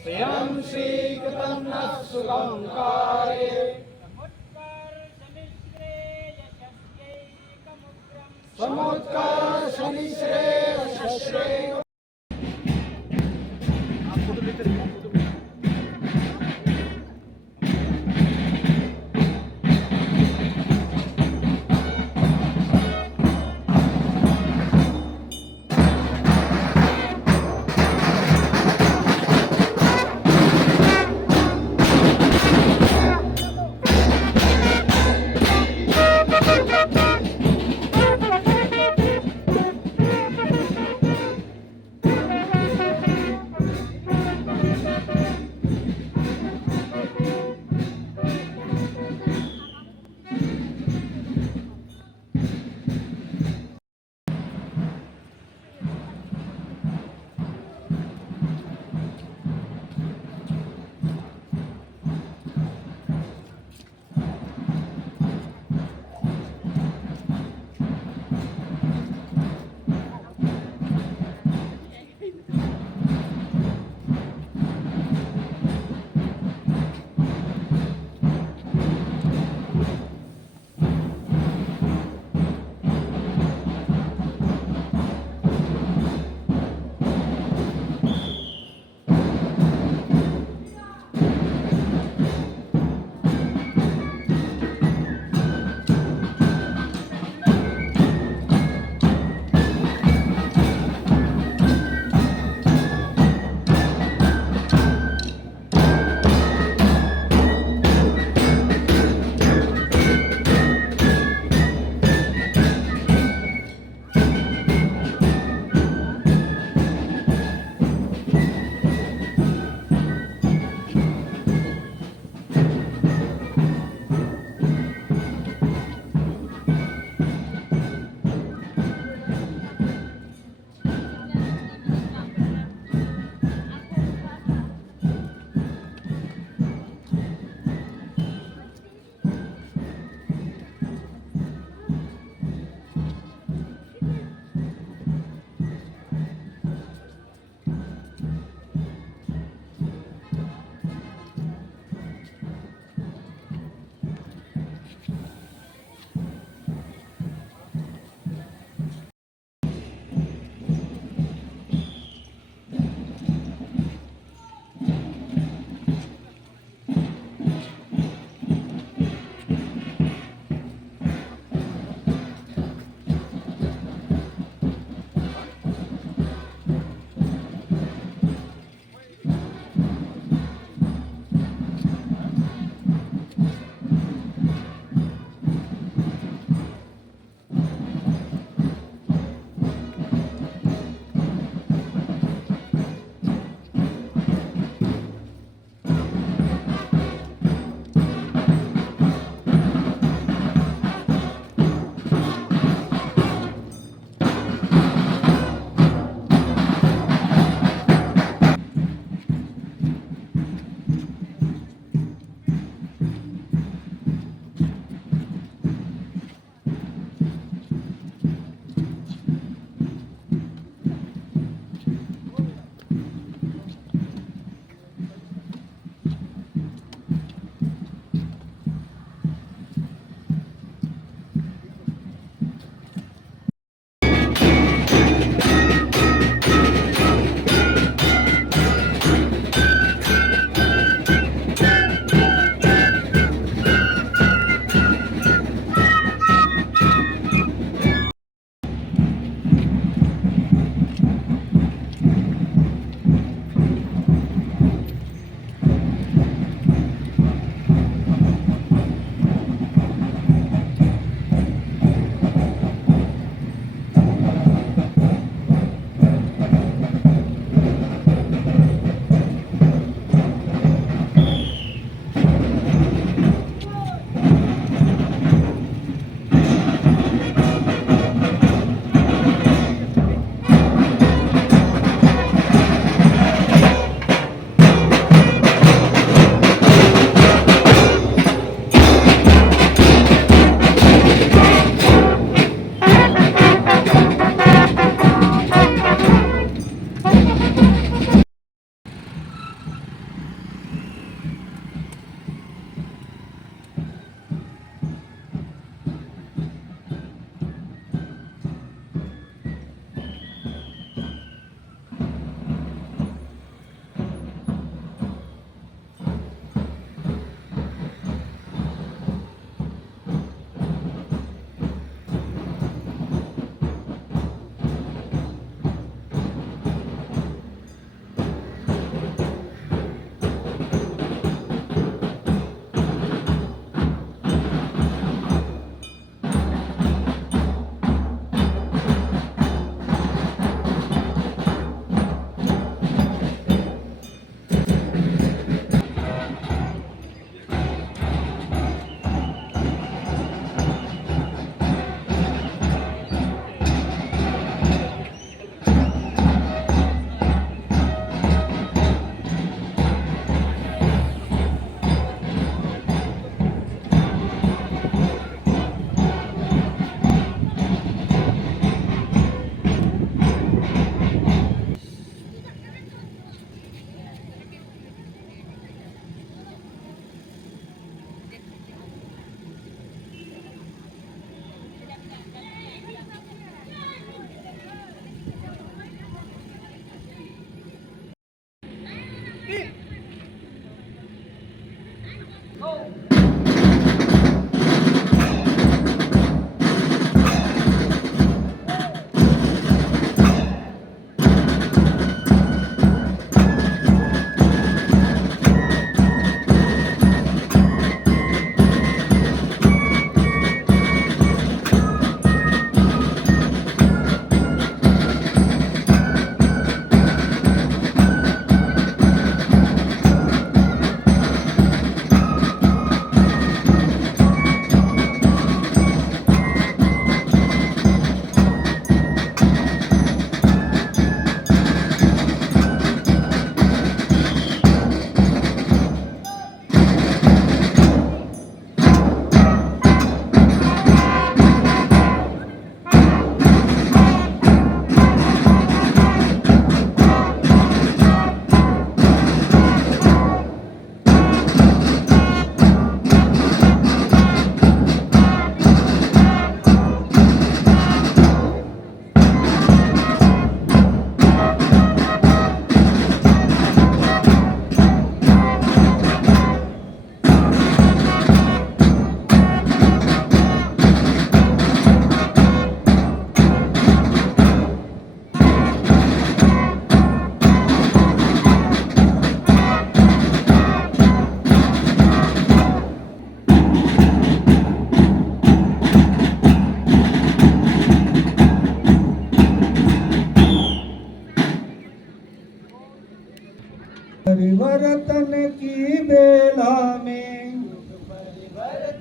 श्रियं श्रीकृतं नः सुगंकारे समुत्कर्षनिश्रेयसश्रेय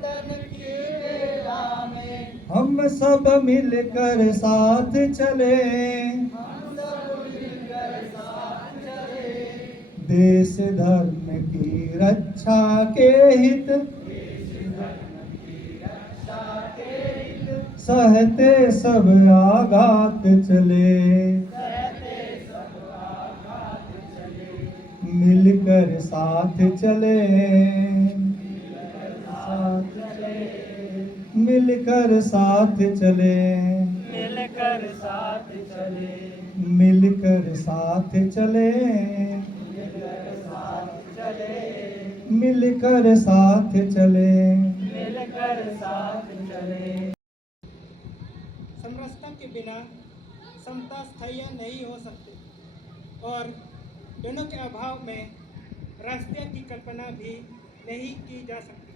तन की वेला में हम सब मिलकर साथ चले, हम सब मिलकर साथ चले, देश धर्म की रक्षा के हित, सहते सब आघात चले, मिलकर साथ चले, मिलकर साथ चले, मिलकर साथ चले, मिलकर साथ चले, मिलकर साथ चले। मिलकर साथ चले। समरसता के बिना समता स्थायी नहीं हो सकती और दोनों के अभाव में राष्ट्रीय की कल्पना भी नहीं की जा सकती।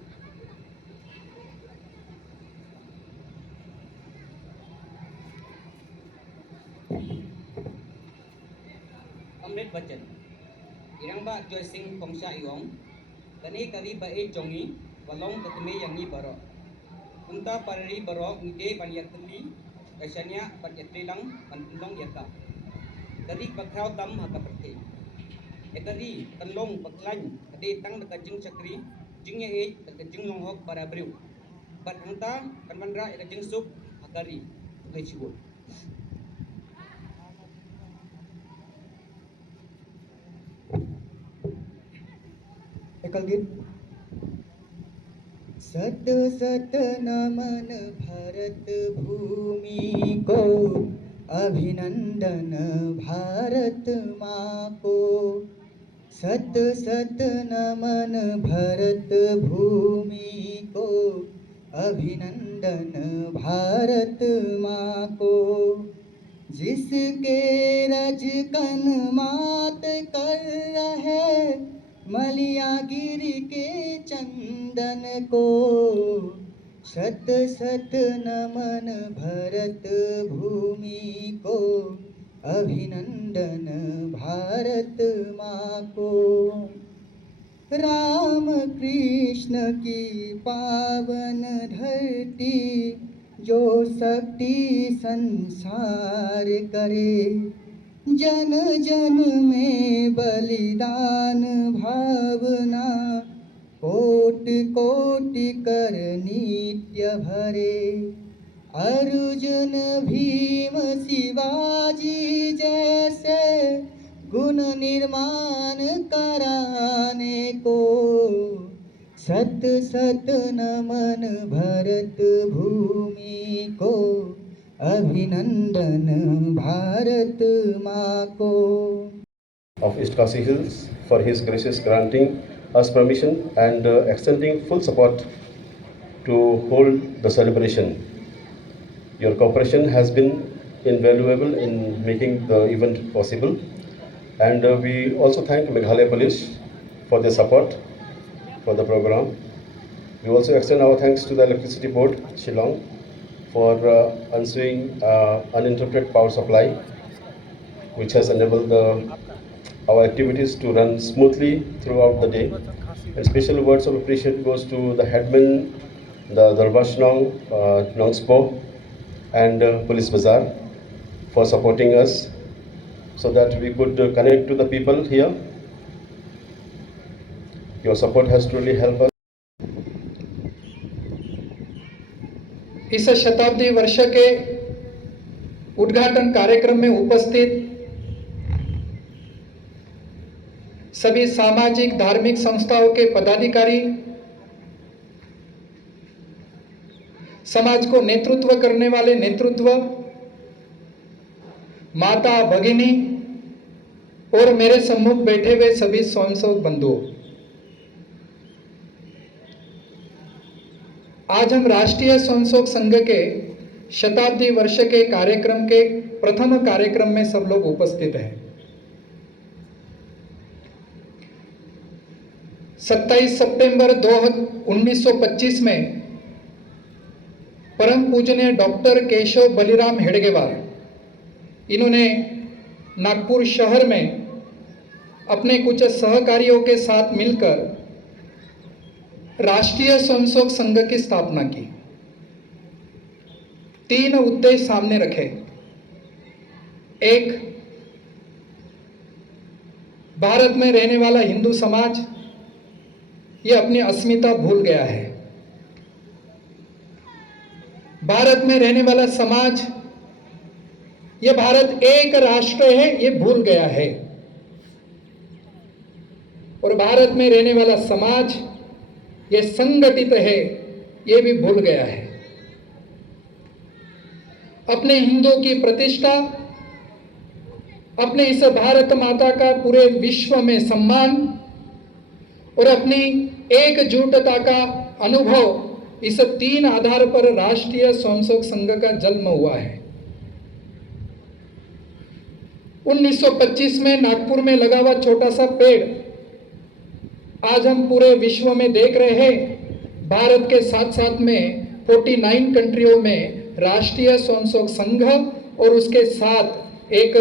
अमृत बच्चन इरंबा जॉय सिंह पोंगशा इोंग कने करी बाए जोंगी वलोंग ततमे यंगी बरो उनता पररी बरो निदे बनियतली कैसन्या पत्यत्रिलंग मनलोंग यता करी पखाव तम हकपते एकरी तनलोंग पकलाइन कदे तंग कजिंग चक्री जिंग ए कजिंग लोंग हक बराब्रिउ बट हंता कनमनरा एकजिंग सुप हकरी लेचिगो एकल गीत। सत सत नमन भारत भूमि को, अभिनंदन भारत माँ को, सत सत नमन भारत भूमि को, अभिनंदन भारत माँ को, जिसके रज कन मात कर रहे मलिया गिर के चंदन को, शत शत नमन भरत भूमि को, अभिनंदन भारत माँ को। राम कृष्ण की पावन धरती जो शक्ति संसार करे, जन जन में बलिदान भावना कोट कोट कर नित्य भरे, अर्जुन भीम शिवाजी जैसे गुण निर्माण कराने को, सत सत नमन भरत भूमि को, अभिनंदन भारत माँ को। Of East Kasi Hills for his gracious granting us permission and extending full support to hold the celebration. Your cooperation has been invaluable in making the event possible, and we also thank Meghalaya Police for their support for the program. We also extend our thanks to the Electricity Board, Shillong, for ensuring uninterrupted power supply, which has enabled our activities to run smoothly throughout the day. And special words of appreciation goes to the headman, the Darbash Nongspo, and Police Bazaar for supporting us so that we could connect to the people here. Your support has truly helped us. इस शताब्दी वर्ष के उद्घाटन कार्यक्रम में उपस्थित सभी सामाजिक धार्मिक संस्थाओं के पदाधिकारी, समाज को नेतृत्व करने वाले नेतृत्व, माता भगिनी और मेरे सम्मुख बैठे हुए सभी स्वयंसेवक बंधुओं, आज हम राष्ट्रीय स्वयंसेवक संघ के शताब्दी वर्ष के कार्यक्रम के प्रथम कार्यक्रम में सब लोग उपस्थित हैं। 27 सितंबर 1925 में परम पूजनीय डॉक्टर केशव बलिराम हेडगेवार, इन्होंने नागपुर शहर में अपने कुछ सहकारियों के साथ मिलकर राष्ट्रीय स्वयंसेवक संघ की स्थापना की। 3 उद्देश्य सामने रखे। एक, भारत में रहने वाला हिंदू समाज ये अपनी अस्मिता भूल गया है। भारत में रहने वाला समाज ये भारत एक राष्ट्र है ये भूल गया है, और भारत में रहने वाला समाज ये संगठित है ये भी भूल गया है। अपने हिंदुओं की प्रतिष्ठा, अपने इस भारत माता का पूरे विश्व में सम्मान और अपनी एकजुटता का अनुभव, इस 3 आधार पर राष्ट्रीय स्वयंसेवक संघ का जन्म हुआ है। 1925 में नागपुर में लगा हुआ छोटा सा पेड़ आज हम पूरे विश्व में देख रहे हैं। भारत के साथ साथ में 49 कंट्रियों में राष्ट्रीय स्वयंसेवक संघ और उसके साथ एक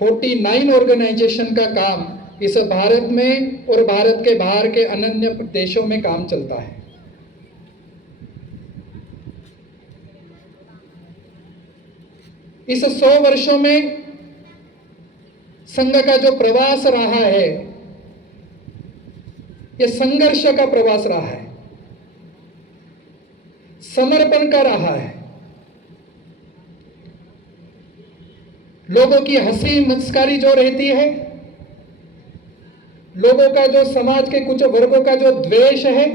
49 ऑर्गेनाइजेशन का काम इस भारत में और भारत के बाहर के अन्य देशों में काम चलता है। इस 100 वर्षों में संघ का जो प्रवास रहा है यह संघर्ष का प्रवास रहा है, समर्पण का रहा है। लोगों की हंसी मस्करी जो रहती है, लोगों का जो समाज के कुछ वर्गों का जो द्वेष है,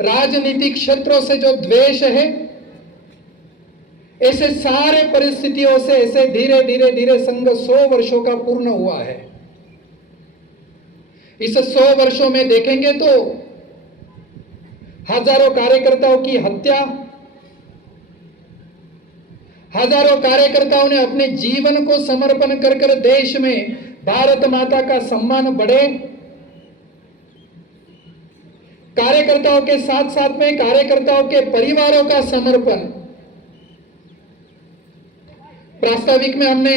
राजनीतिक क्षेत्रों से जो द्वेष है, ऐसे सारे परिस्थितियों से ऐसे धीरे धीरे धीरे संघ 100 वर्षों का पूर्ण हुआ है। इस 100 वर्षों में देखेंगे तो हजारों कार्यकर्ताओं की हत्या, हजारों कार्यकर्ताओं ने अपने जीवन को समर्पण कर देश में भारत माता का सम्मान बढ़े। कार्यकर्ताओं के साथ साथ में कार्यकर्ताओं के परिवारों का समर्पण। प्रास्ताविक में हमने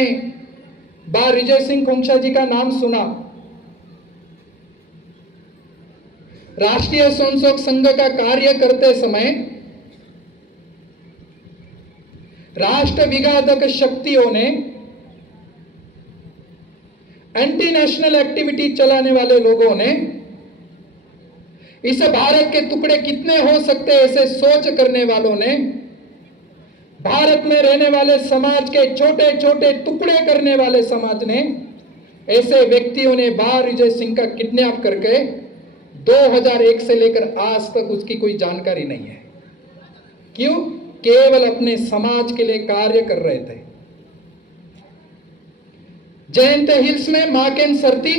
बा रिजय सिंह खोंसा जी का नाम सुना। राष्ट्रीय स्वयंसेवक संघ का कार्य करते समय राष्ट्र विघातक शक्तियों ने, एंटी नेशनल एक्टिविटी चलाने वाले लोगों ने, इस भारत के टुकड़े कितने हो सकते हैं ऐसे सोच करने वालों ने, भारत में रहने वाले समाज के छोटे छोटे टुकड़े करने वाले समाज ने, ऐसे व्यक्तियों ने बा रिजय सिंह का किडनैप करके 2001 से लेकर आज तक उसकी कोई जानकारी नहीं है। क्यों? केवल अपने समाज के लिए कार्य कर रहे थे। जयंत हिल्स में माकेन सरती,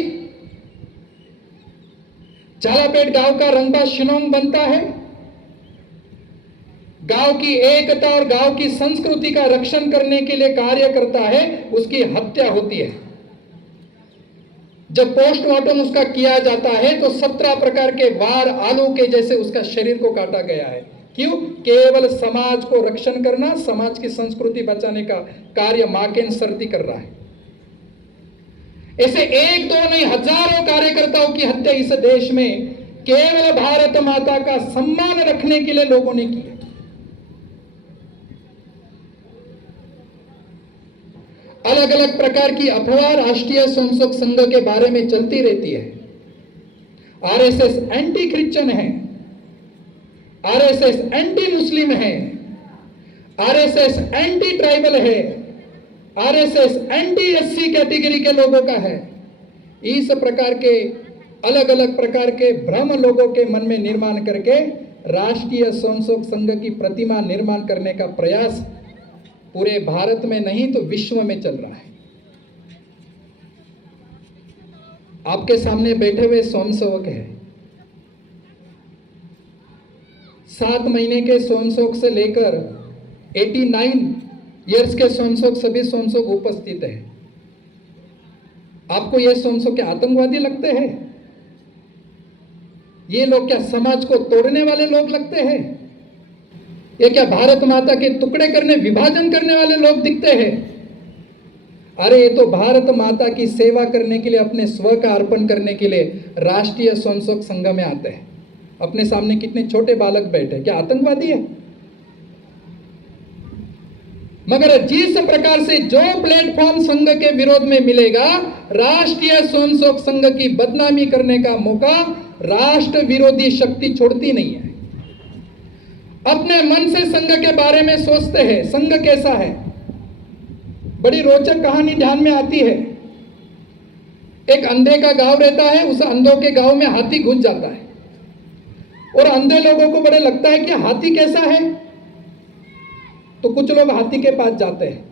झालापेट गांव का रंगबा शिनोंग बनता है। गांव की एकता और गांव की संस्कृति का रक्षण करने के लिए कार्य करता है, उसकी हत्या होती है। जब पोस्टमार्टम उसका किया जाता है तो 17 प्रकार के वार आलू के जैसे उसका शरीर को काटा गया है। क्यों? केवल समाज को रक्षण करना, समाज की संस्कृति बचाने का कार्य माकेन सरती कर रहा है। ऐसे 1-2 नहीं, हजारों कार्यकर्ताओं की हत्या इस देश में केवल भारत माता का सम्मान रखने के लिए लोगों ने की है। अलग अलग प्रकार की अफवाह राष्ट्रीय स्वयंसेवक संघ के बारे में चलती रहती है। आरएसएस एंटी क्रिश्चियन है, आरएसएस एंटी मुस्लिम है, आरएसएस एंटी ट्राइबल है, आरएसएस एंटी एससी कैटेगरी के लोगों का है। इस प्रकार के अलग अलग प्रकार के भ्रम लोगों के मन में निर्माण करके राष्ट्रीय स्वयंसेवक संघ की प्रतिमा निर्माण करने का प्रयास पूरे भारत में नहीं तो विश्व में चल रहा है। आपके सामने बैठे हुए स्वयंसेवक है। 7 महीने के स्वयंसेवक से लेकर 89 ईयर्स के स्वयंसेवक, सभी स्वयंसेवक उपस्थित है। आपको ये स्वयंसेवक क्या आतंकवादी लगते हैं? ये लोग क्या समाज को तोड़ने वाले लोग लगते हैं? ये क्या भारत माता के टुकड़े करने, विभाजन करने वाले लोग दिखते हैं? अरे ये तो भारत माता की सेवा करने के लिए, अपने स्व का अर्पण करने के लिए राष्ट्रीय स्वयंसेवक संघ में आते हैं। अपने सामने कितने छोटे बालक बैठे, क्या आतंकवादी है? मगर जिस प्रकार से जो प्लेटफॉर्म संघ के विरोध में मिलेगा, राष्ट्रीय स्वयंसेवक संघ की बदनामी करने का मौका राष्ट्र विरोधी शक्ति छोड़ती नहीं है। अपने मन से संघ के बारे में सोचते हैं, संघ कैसा है। बड़ी रोचक कहानी ध्यान में आती है। एक अंधे का गांव रहता है, उस अंधों के गांव में हाथी घुस जाता है और अंधे लोगों को बड़े लगता है कि हाथी कैसा है। तो कुछ लोग हाथी के पास जाते हैं,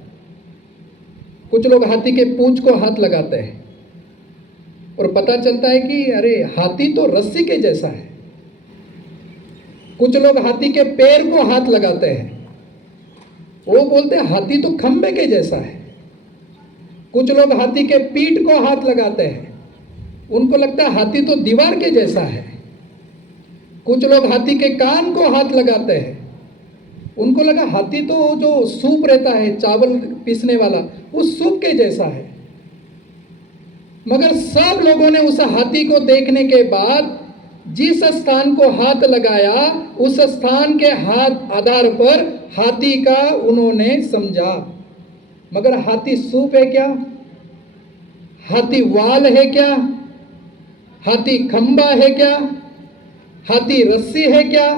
कुछ लोग हाथी के पूंछ को हाथ लगाते हैं और पता चलता है कि अरे हाथी तो रस्सी के जैसा है। कुछ लोग हाथी के पैर को हाथ लगाते हैं, वो बोलते हैं हाथी तो खंबे के जैसा है। कुछ लोग हाथी के पीठ को हाथ लगाते हैं, उनको लगता है हाथी तो दीवार के जैसा है। कुछ लोग हाथी के कान को हाथ लगाते हैं, उनको लगा हाथी तो जो सूप रहता है चावल पीसने वाला, उस सूप के जैसा है। मगर सब लोगों ने उस हाथी को देखने के बाद जिस स्थान को हाथ लगाया, उस स्थान के हाथ आधार पर हाथी का उन्होंने समझा। मगर हाथी सूप है क्या? हाथी वाल है क्या? हाथी खंबा है क्या? हाथी रस्सी है क्या?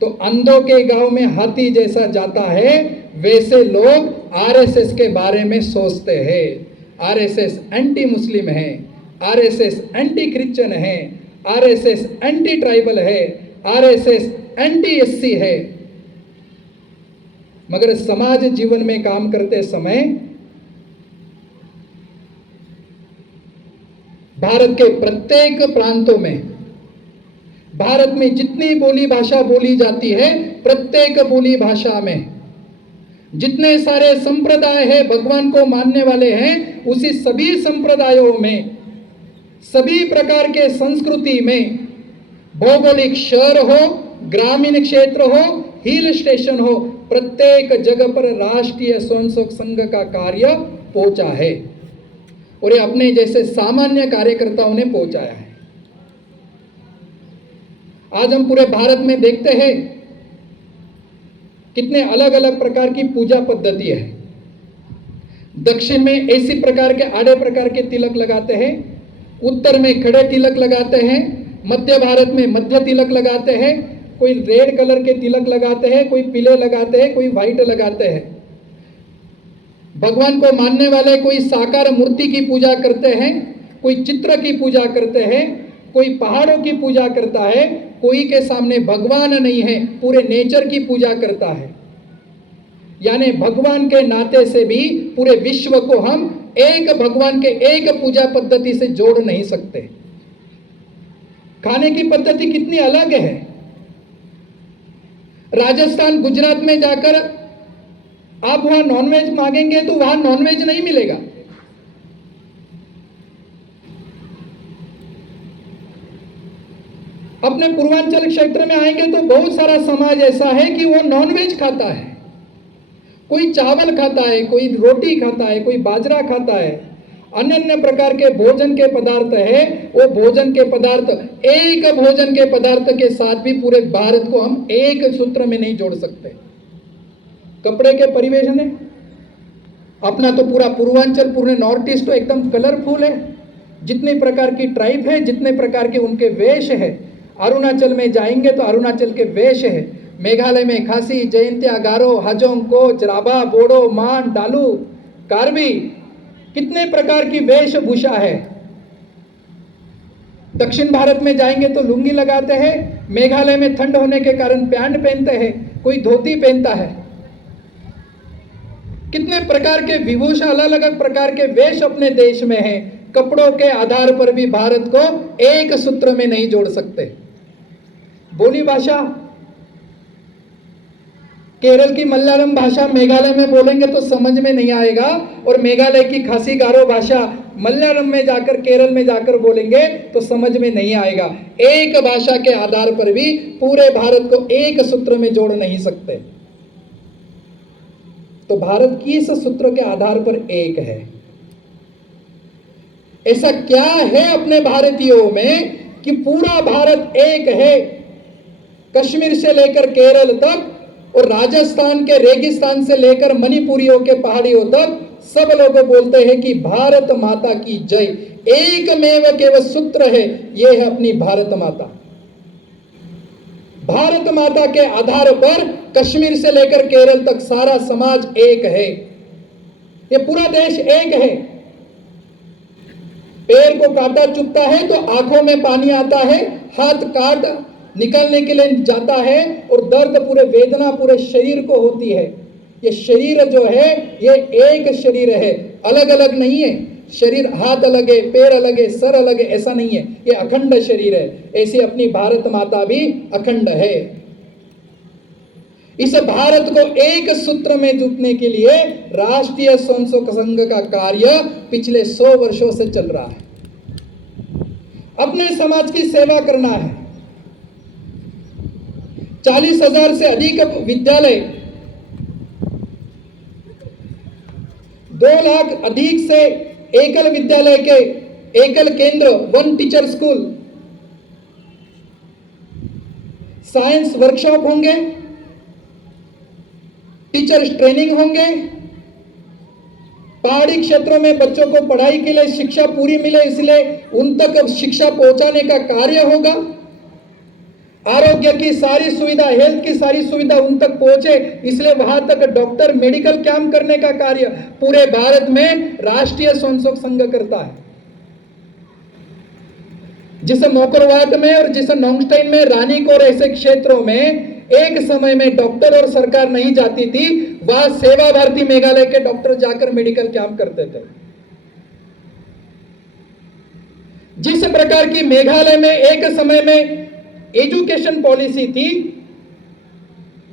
तो अंधों के गांव में हाथी जैसा जाता है, वैसे लोग आरएसएस के बारे में सोचते हैं। आरएसएस एंटी मुस्लिम है, आरएसएस एंटी क्रिश्चियन है, आरएसएस एंटी ट्राइबल है, आरएसएस एंटी एससी है। मगर समाज जीवन में काम करते समय भारत के प्रत्येक प्रांतों में, भारत में जितनी बोली भाषा बोली जाती है, प्रत्येक बोली भाषा में जितने सारे संप्रदाय हैं, भगवान को मानने वाले हैं, उसी सभी संप्रदायों में, सभी प्रकार के संस्कृति में, भौगोलिक शहर हो, ग्रामीण क्षेत्र हो, हिल स्टेशन हो, प्रत्येक जगह पर राष्ट्रीय स्वयंसेवक संघ का कार्य पहुंचा है और ये अपने जैसे सामान्य कार्यकर्ताओं ने पहुंचाया है। आज हम पूरे भारत में देखते हैं कितने अलग अलग प्रकार की पूजा पद्धति है। दक्षिण में ऐसी प्रकार के आड़े प्रकार के तिलक लगाते हैं, उत्तर में खड़े तिलक लगाते हैं, मध्य भारत में मध्य तिलक लगाते हैं, कोई रेड कलर के तिलक लगाते हैं, कोई पीले लगाते हैं, कोई व्हाइट लगाते हैं। भगवान को मानने वाले कोई साकार मूर्ति की पूजा करते हैं, कोई चित्र की पूजा करते हैं, कोई पहाड़ों की पूजा करता है, कोई के सामने भगवान नहीं है, पूरे नेचर की पूजा करता है। यानी भगवान के नाते से भी पूरे विश्व को हम एक भगवान के एक पूजा पद्धति से जोड़ नहीं सकते। खाने की पद्धति कितनी अलग है। राजस्थान, गुजरात में जाकर आप वहां नॉनवेज मांगेंगे तो वहां नॉनवेज नहीं मिलेगा। अपने पूर्वांचल क्षेत्र में आएंगे तो बहुत सारा समाज ऐसा है कि वो नॉनवेज खाता है, कोई चावल खाता है, कोई रोटी खाता है, कोई बाजरा खाता है, अन्य अन्य प्रकार के भोजन के पदार्थ है। वो भोजन के पदार्थ, एक भोजन के पदार्थ के साथ भी पूरे भारत को हम एक सूत्र में नहीं जोड़ सकते। कपड़े के परिवेशन है, अपना तो पूरा पूर्वांचल, पूरे नॉर्थ ईस्ट तो एकदम कलरफुल है। जितने प्रकार की ट्राइब है, जितने प्रकार के उनके वेश है। अरुणाचल में जाएंगे तो अरुणाचल के वेश है। मेघालय में खासी, जयंतिया, गारो, हाजोंग, कोच, राभा, बोडो, मान, डालू, कार्बी, कितने प्रकार की वेशभूषा है। दक्षिण भारत में जाएंगे तो लुंगी लगाते हैं, मेघालय में ठंड होने के कारण पैंट पहनते हैं, कोई धोती पहनता है। कितने प्रकार के विभूषण, अलग अलग प्रकार के वेश अपने देश में हैं। कपड़ों के आधार पर भी भारत को एक सूत्र में नहीं जोड़ सकते। बोली भाषा, केरल की मलयालम भाषा मेघालय में बोलेंगे तो समझ में नहीं आएगा, और मेघालय की खासी गारो भाषा मलयालम में जाकर, केरल में जाकर बोलेंगे तो समझ में नहीं आएगा। एक भाषा के आधार पर भी पूरे भारत को एक सूत्र में जोड़ नहीं सकते। तो भारत किस सूत्र के आधार पर एक है? ऐसा क्या है अपने भारतीयों में कि पूरा भारत एक है, कश्मीर से लेकर केरल तक और राजस्थान के रेगिस्तान से लेकर मणिपुरियों के पहाड़ियों तक सब लोग बोलते हैं कि भारत माता की जय। एकमेव केवल सूत्र है, यह है अपनी भारत माता। भारत माता के आधार पर कश्मीर से लेकर केरल तक सारा समाज एक है, ये पूरा देश एक है। पैर को कांटा चुभता है तो आंखों में पानी आता है, हाथ काट निकलने के लिए जाता है और दर्द पूरे वेदना पूरे शरीर को होती है। ये शरीर जो है ये एक शरीर है, अलग अलग नहीं है। शरीर हाथ अलग है, पैर अलग है, सर अलग है, ऐसा नहीं है, ये अखंड शरीर है। ऐसी अपनी भारत माता भी अखंड है। इस भारत को एक सूत्र में जुटने के लिए राष्ट्रीय स्वयंसेवक संघ का कार्य पिछले 100 वर्षों से चल रहा है। अपने समाज की सेवा करना है। 40,000 से अधिक विद्यालय, 2 लाख अधिक से एकल विद्यालय के एकल केंद्र, 1 टीचर स्कूल, साइंस वर्कशॉप होंगे, टीचर्स ट्रेनिंग होंगे, पहाड़ी क्षेत्रों में बच्चों को पढ़ाई के लिए शिक्षा पूरी मिले इसलिए उन तक शिक्षा पहुंचाने का कार्य होगा। आरोग्य की सारी सुविधा, हेल्थ की सारी सुविधा उन तक पहुंचे इसलिए वहां तक डॉक्टर मेडिकल कैंप करने का कार्य पूरे भारत में राष्ट्रीय स्वयंसेवक संघ करता है। जिस मोकरवाद में और जिस नोंगस्टाइन में, रानीकोर ऐसे क्षेत्रों में एक समय में डॉक्टर और सरकार नहीं जाती थी, वहां सेवा भारती मेघालय के डॉक्टर जाकर मेडिकल कैंप करते थे। जिस प्रकार की मेघालय में एक समय में एजुकेशन पॉलिसी थी,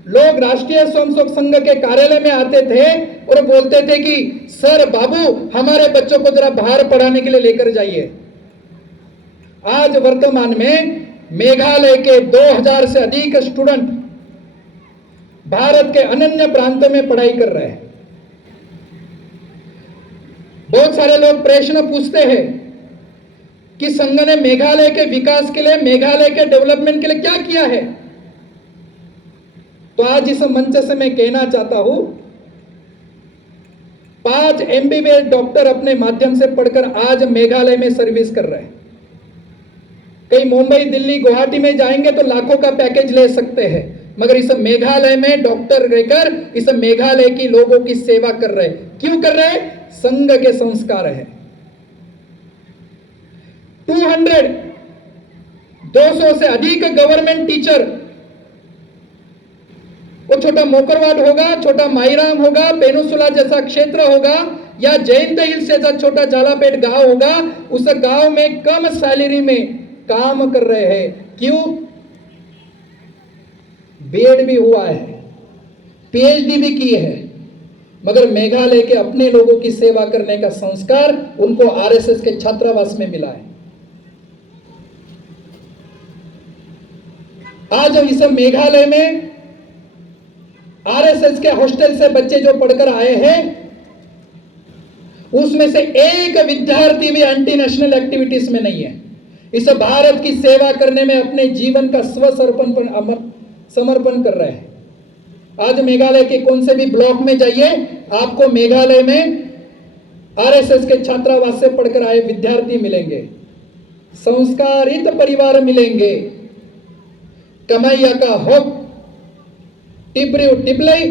लोग राष्ट्रीय स्वयंसेवक संघ के कार्यालय में आते थे और बोलते थे कि सर बाबू हमारे बच्चों को जरा बाहर पढ़ाने के लिए लेकर जाइए। आज वर्तमान में मेघालय के 2000 से अधिक स्टूडेंट भारत के अनन्य प्रांतों में पढ़ाई कर रहे हैं। बहुत सारे लोग प्रश्न पूछते हैं कि संघ ने मेघालय के विकास के लिए, मेघालय के डेवलपमेंट के लिए क्या किया है। तो आज इस मंच से मैं कहना चाहता हूं, 5 MBBS डॉक्टर अपने माध्यम से पढ़कर आज मेघालय में सर्विस कर रहे हैं। कहीं मुंबई, दिल्ली, गुवाहाटी में जाएंगे तो लाखों का पैकेज ले सकते हैं, मगर इस मेघालय में डॉक्टर रहकर इस मेघालय की लोगों की सेवा कर रहे हैं। क्यों कर रहे हैं? संघ के संस्कार है। 200 से अधिक गवर्नमेंट टीचर, वो छोटा मोकरवाड होगा, छोटा माईराम होगा, पेनुसुला जैसा क्षेत्र होगा या जयंत हिल्स जैसा छोटा जालापेट गांव होगा, उस गांव में कम सैलरी में काम कर रहे हैं। क्यों? बीएड भी हुआ है, पीएचडी भी की है, मगर मेघालय के अपने लोगों की सेवा करने का संस्कार उनको आरएसएस के छात्रावास में मिला है। आज इस मेघालय में आरएसएस के हॉस्टल से बच्चे जो पढ़कर आए हैं, उसमें से एक विद्यार्थी भी एंटी नेशनल एक्टिविटीज में नहीं है। इस भारत की सेवा करने में अपने जीवन का समर्पण कर रहे हैं। आज मेघालय के कौन से भी ब्लॉक में जाइए, आपको मेघालय में आरएसएस के छात्रावास से पढ़कर आए विद्यार्थी मिलेंगे, संस्कारित परिवार मिलेंगे। कमैया का होप, टिब्रिउ टिबलई,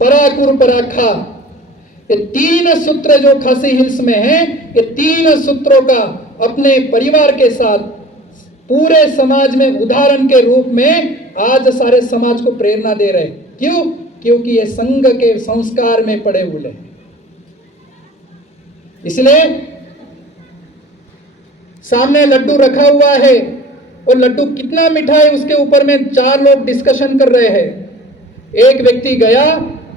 पराकुर पराखा, ये 3 सूत्र जो खासी हिल्स में हैं, ये 3 सूत्रों का अपने परिवार के साथ पूरे समाज में उदाहरण के रूप में आज सारे समाज को प्रेरणा दे रहे हैं। क्यों? क्योंकि ये संघ के संस्कार में पड़े हुए हैं। इसलिए सामने लड्डू रखा हुआ है और लड्डू कितना मीठा है उसके ऊपर में 4 लोग डिस्कशन कर रहे हैं। एक व्यक्ति गया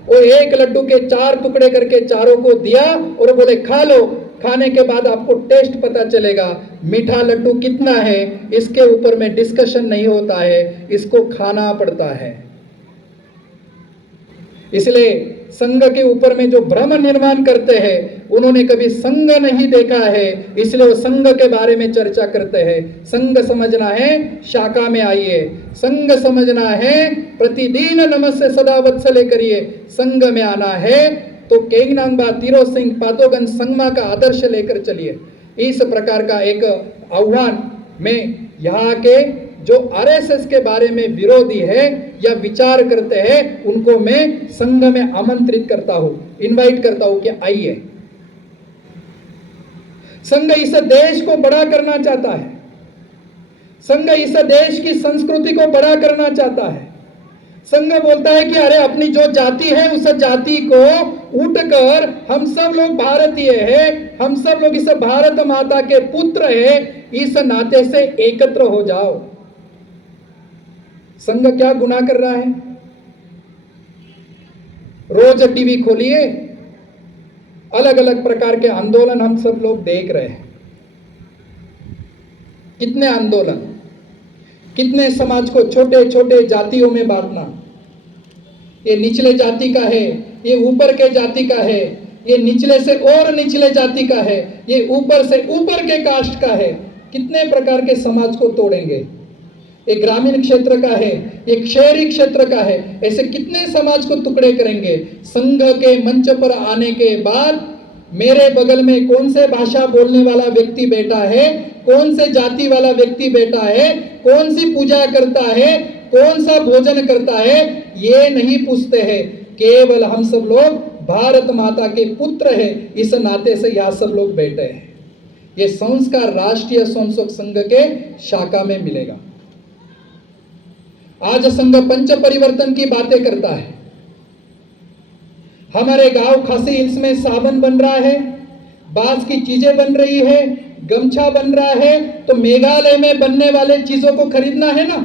और एक लड्डू के 4 टुकड़े करके चारों को दिया और बोले खा लो, खाने के बाद आपको टेस्ट पता चलेगा मीठा लड्डू कितना है। इसके ऊपर में डिस्कशन नहीं होता है, इसको खाना पड़ता है। इसलिए संघ के ऊपर में जो भ्रम निर्माण करते हैं उन्होंने कभी संघ नहीं देखा है, इसलिए वो संघ के बारे में चर्चा करते हैं। संघ समझना है, शाखा में आइए। संघ समझना है, प्रतिदिन नमस्ते सदा वत्सले करिए। संघ में आना है तो केंगनांगबा तिरो सिंह पातोगन संगमा का आदर्श लेकर चलिए। इस प्रकार का एक आह्वान में यहाँ के जो आरएसएस के बारे में विरोधी है या विचार करते हैं, उनको मैं संघ में आमंत्रित करता हूं, इनवाइट करता हूं कि आइए। संघ इस देश को बड़ा करना चाहता है। संघ इस देश की संस्कृति को बड़ा करना चाहता है। संघ बोलता है कि अरे अपनी जो जाति है उस जाति को उठकर हम सब लोग भारतीय हैं, हम सब लोग इस भारत माता के पुत्र हैं, इस नाते से एकत्र हो जाओ। संघ क्या गुनाह कर रहा है? रोज टीवी खोलिए, अलग अलग प्रकार के आंदोलन हम सब लोग देख रहे हैं। कितने आंदोलन, कितने समाज को छोटे छोटे जातियों में बांटना। ये निचले जाति का है, ये ऊपर के जाति का है, ये निचले से और निचले जाति का है, ये ऊपर से ऊपर के कास्ट का है। कितने प्रकार के समाज को तोड़ेंगे। एक ग्रामीण क्षेत्र का है, एक शहरी क्षेत्र का है, ऐसे कितने समाज को टुकड़े करेंगे। संघ के मंच पर आने के बाद मेरे बगल में कौन से भाषा बोलने वाला व्यक्ति बैठा है, कौन से जाति वाला व्यक्ति बैठा है, कौन सी पूजा करता है, कौन सा भोजन करता है, ये नहीं पूछते हैं। केवल हम सब लोग भारत माता के पुत्र हैं, इस नाते से यह सब लोग बैठे हैं। ये संस्कार राष्ट्रीय स्वयंसेवक संघ के शाखा में मिलेगा। आज संघ पंच परिवर्तन की बातें करता है। हमारे गांव खासी हिल्स में साबुन बन रहा है, बांस की चीजें बन रही है, गमछा बन रहा है, तो मेघालय में बनने वाले चीजों को खरीदना है ना।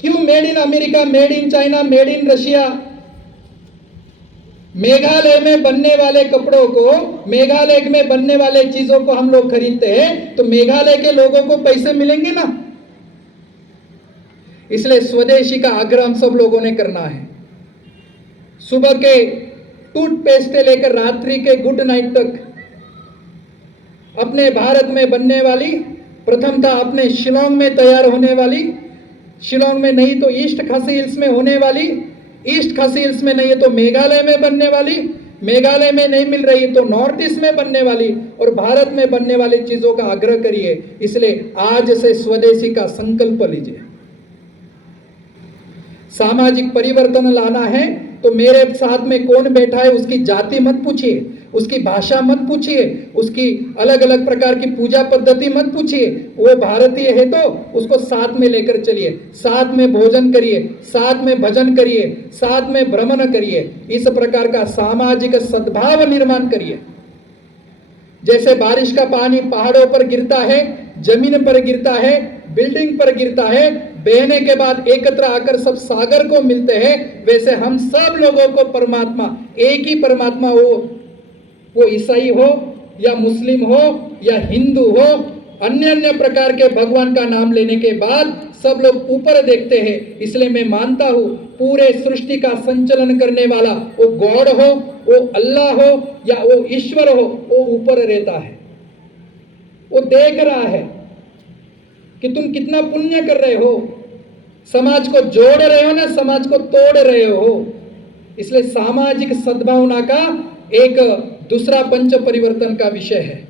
क्यों made in America, made in China, made in Russia? Meghalaya में बनने वाले कपड़ों को, मेघालय में बनने वाले चीजों को हम लोग खरीदते हैं, तो मेघालय के लोगों को पैसे मिलेंगे ना। इसलिए स्वदेशी का आग्रह हम सब लोगों ने करना है। सुबह के टूथपेस्ट से लेकर रात्रि के गुड नाइट तक अपने भारत में बनने वाली, प्रथमतः अपने शिलोंग में तैयार होने वाली, शिलोंग में नहीं तो ईस्ट खासी हिल्स में होने वाली, ईस्ट खासी हिल्स में नहीं है तो मेघालय में बनने वाली, मेघालय में नहीं मिल रही तो नॉर्थ ईस्ट में बनने वाली, और भारत में बनने वाली चीजों का आग्रह करिए। इसलिए आज से स्वदेशी का संकल्प लीजिए। सामाजिक परिवर्तन लाना है तो मेरे साथ में कौन बैठा है उसकी जाति मत पूछिए, उसकी भाषा मत पूछिए, उसकी अलग अलग प्रकार की पूजा पद्धति मत पूछिए। वो भारतीय है तो उसको साथ में लेकर चलिए, साथ में भोजन करिए, साथ में भजन करिए, साथ में भ्रमण करिए। इस प्रकार का सामाजिक सद्भाव निर्माण करिए। जैसे बारिश का पानी पहाड़ों पर गिरता है, जमीन पर गिरता है, बिल्डिंग पर गिरता है, बहने के बाद एकत्र आकर सब सागर को मिलते हैं, वैसे हम सब लोगों को परमात्मा, एक ही परमात्मा हो, वो ईसाई हो या मुस्लिम हो या हिंदू हो, अन्य अन्य प्रकार के भगवान का नाम लेने के बाद सब लोग ऊपर देखते हैं। इसलिए मैं मानता हूं पूरे सृष्टि का संचालन करने वाला वो गॉड हो, वो अल्लाह हो या वो ईश्वर हो, वो ऊपर रहता है। वो देख रहा है कि तुम कितना पुण्य कर रहे हो, समाज को जोड़ रहे हो ना, समाज को तोड़ रहे हो। इसलिए सामाजिक सद्भावना का एक दूसरा पंच परिवर्तन का विषय है।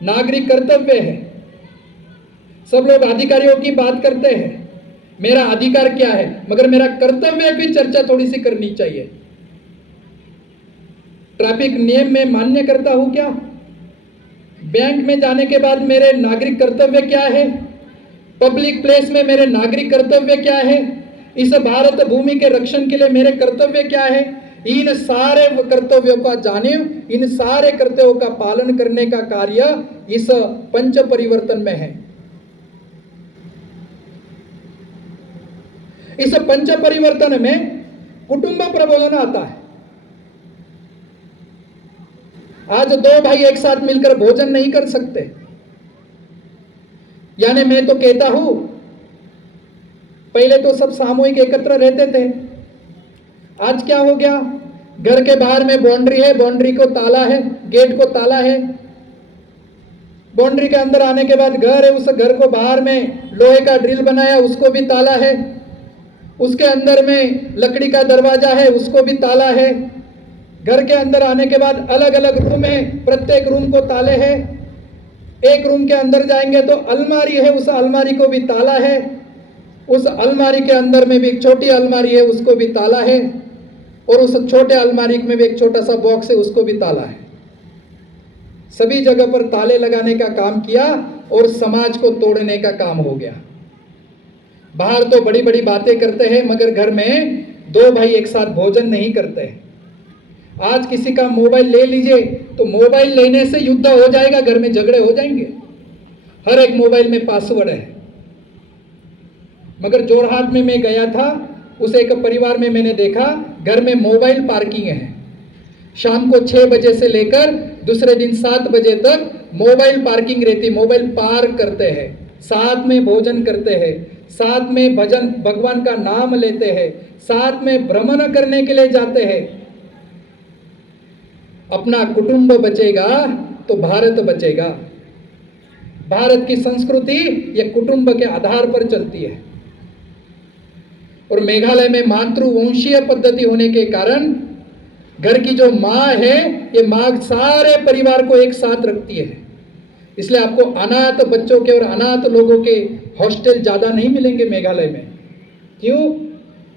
नागरिक कर्तव्य है। सब लोग अधिकारियों की बात करते हैं, मेरा अधिकार क्या है, मगर मेरा कर्तव्य भी चर्चा थोड़ी सी करनी चाहिए। ट्रैफिक नियम में मान्य करता हूं क्या? बैंक में जाने के बाद मेरे नागरिक कर्तव्य क्या है? पब्लिक प्लेस में मेरे नागरिक कर्तव्य क्या है? इस भारत भूमि के रक्षण के लिए मेरे कर्तव्य क्या है? इन सारे कर्तव्यों का जाने, इन सारे कर्तव्यों का पालन करने का कार्य इस पंच परिवर्तन में है। इस पंच परिवर्तन में कुटुंब प्रबोधन आता है। आज दो भाई एक साथ मिलकर भोजन नहीं कर सकते, यानी मैं तो कहता हूं पहले तो सब सामूहिक एकत्र रहते थे। आज क्या हो गया? घर के बाहर में बाउंड्री है, बाउंड्री को ताला है, गेट को ताला है। बाउंड्री के अंदर आने के बाद घर है, उस घर को बाहर में लोहे का ड्रिल बनाया, उसको भी ताला है। उसके अंदर में लकड़ी का दरवाजा है, उसको भी ताला है। घर के अंदर आने के बाद अलग अलग रूम है, प्रत्येक रूम को ताले हैं। एक रूम के अंदर जाएंगे तो अलमारी है, उस अलमारी को भी ताला है। उस अलमारी के अंदर में भी एक छोटी अलमारी है, उसको भी ताला है। और उस छोटे अलमारी में भी एक छोटा सा बॉक्स है, उसको भी ताला है। सभी जगह पर ताले लगाने का काम किया और समाज को तोड़ने का काम हो गया। बाहर तो बड़ी बड़ी बातें करते हैं, मगर घर में दो भाई एक साथ भोजन नहीं करते हैं। आज किसी का मोबाइल ले लीजिए तो मोबाइल लेने से युद्ध हो जाएगा, घर में झगड़े हो जाएंगे। हर एक मोबाइल में पासवर्ड है। मगर जोरहाट में मैं गया था, उस एक परिवार में मैंने देखा घर में मोबाइल पार्किंग है। शाम को 6 बजे से लेकर दूसरे दिन 7 बजे तक मोबाइल पार्किंग रहती। मोबाइल पार्क करते हैं, साथ में भोजन करते हैं, साथ में भजन भगवान का नाम लेते हैं, साथ में भ्रमण करने के लिए जाते हैं। अपना कुटुंब बचेगा तो भारत बचेगा। भारत की संस्कृति ये कुटुंब के आधार पर चलती है। और मेघालय में मातृवंशीय पद्धति होने के कारण घर की जो माँ है, ये माँ सारे परिवार को एक साथ रखती है। इसलिए आपको अनाथ बच्चों के और अनाथ लोगों के हॉस्टल ज़्यादा नहीं मिलेंगे मेघालय में। क्यों?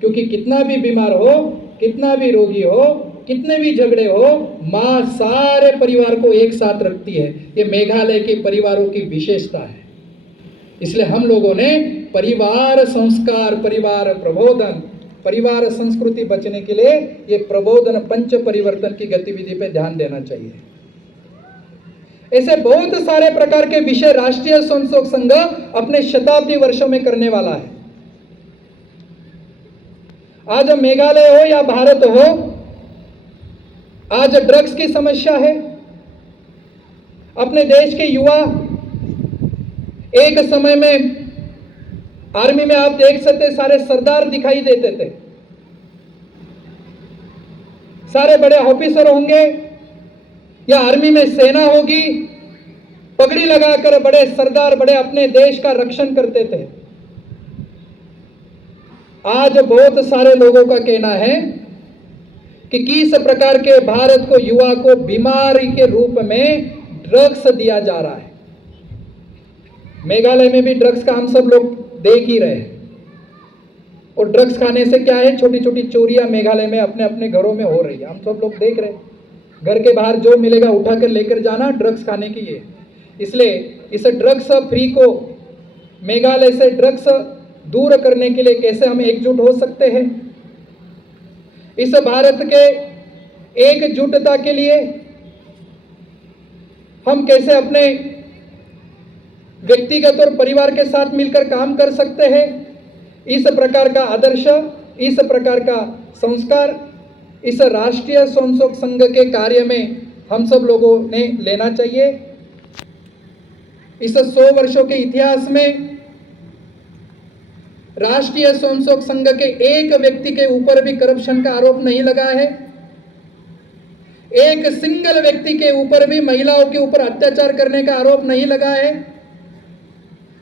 क्योंकि कितना भी बीमार हो, कितना भी रोगी हो, कितने भी झगड़े हो, माँ सारे परिवार को एक साथ रखती है। ये मेघालय के परिवारों की विशेषता है। इसलिए हम लोगों ने परिवार संस्कार, परिवार प्रबोधन, परिवार संस्कृति बचने के लिए ये प्रबोधन पंच परिवर्तन की गतिविधि पे ध्यान देना चाहिए। ऐसे बहुत सारे प्रकार के विषय राष्ट्रीय स्वयंसेवक संघ अपने शताब्दी वर्षों में करने वाला है। आज मेघालय हो या भारत हो, आज ड्रग्स की समस्या है। अपने देश के युवा एक समय में आर्मी में आप देख सकते सारे सरदार दिखाई देते थे, सारे बड़े ऑफिसर होंगे या आर्मी में सेना होगी, पगड़ी लगाकर बड़े सरदार, बड़े अपने देश का रक्षण करते थे। आज बहुत सारे लोगों का कहना है कि किस प्रकार के भारत को युवा को बीमारी के रूप में ड्रग्स दिया जा रहा है। मेघालय में भी ड्रग्स का हम सब लोग देख ही रहे हैं। और ड्रग्स खाने से क्या है, छोटी छोटी चोरियां मेघालय में अपने अपने घरों में हो रही है, हम सब लोग देख रहे हैं। घर के बाहर जो मिलेगा उठाकर लेकर जाना, ड्रग्स खाने की ये। इसलिए इस ड्रग्स फ्री को, मेघालय से ड्रग्स दूर करने के लिए कैसे हम एकजुट हो सकते हैं, इस भारत के एकजुटता के लिए हम कैसे अपने व्यक्तिगत और परिवार के साथ मिलकर काम कर सकते हैं, इस प्रकार का आदर्श, इस प्रकार का संस्कार इस राष्ट्रीय स्वयंसेवक संघ के कार्य में हम सब लोगों ने लेना चाहिए। इस 100 वर्षों के इतिहास में राष्ट्रीय स्वयंसेवक संघ के एक व्यक्ति के ऊपर भी करप्शन का आरोप नहीं लगा है। एक सिंगल व्यक्ति के ऊपर भी महिलाओं के ऊपर अत्याचार करने का आरोप नहीं लगा है।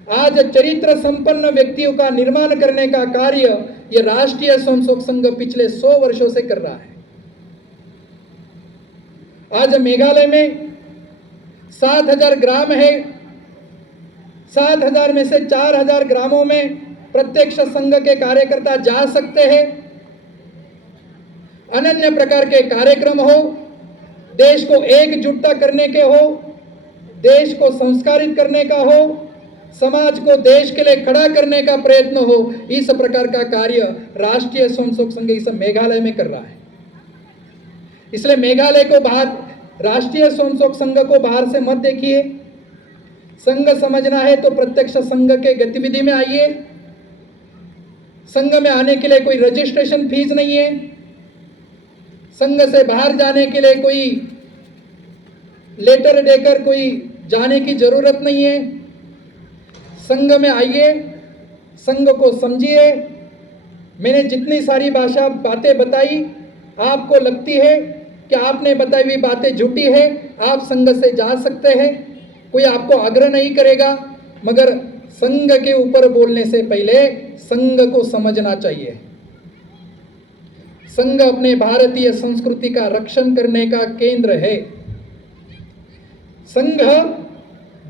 आज चरित्र संपन्न व्यक्तियों का निर्माण करने का कार्य यह राष्ट्रीय स्वयंसेवक संघ पिछले 100 वर्षों से कर रहा है। आज मेघालय में 7000 ग्राम है। 7000 में से 4000 ग्रामों में प्रत्यक्ष संघ के कार्यकर्ता जा सकते हैं। अनन्य प्रकार के कार्यक्रम हो, देश को एकजुटता करने के हो, देश को संस्कारित करने का हो, समाज को देश के लिए खड़ा करने का प्रयत्न हो, इस प्रकार का कार्य राष्ट्रीय स्वयंसेवक संघ इस मेघालय में कर रहा है। इसलिए मेघालय को बाहर, राष्ट्रीय स्वयंसेवक संघ को बाहर से मत देखिए। संघ समझना है तो प्रत्यक्ष संघ के गतिविधि में आइए। संघ में आने के लिए कोई रजिस्ट्रेशन फीस नहीं है। संघ से बाहर जाने के लिए कोई लेटर देकर कोई जाने की जरूरत नहीं है। संघ में आइए, संघ को समझिए। मैंने जितनी सारी बातें बताई, आपको लगती है कि आपने बताई हुई बातें झूठी है, आप संघ से जा सकते हैं, कोई आपको आग्रह नहीं करेगा, मगर संघ के ऊपर बोलने से पहले संघ को समझना चाहिए। संघ अपने भारतीय संस्कृति का रक्षण करने का केंद्र है। संघ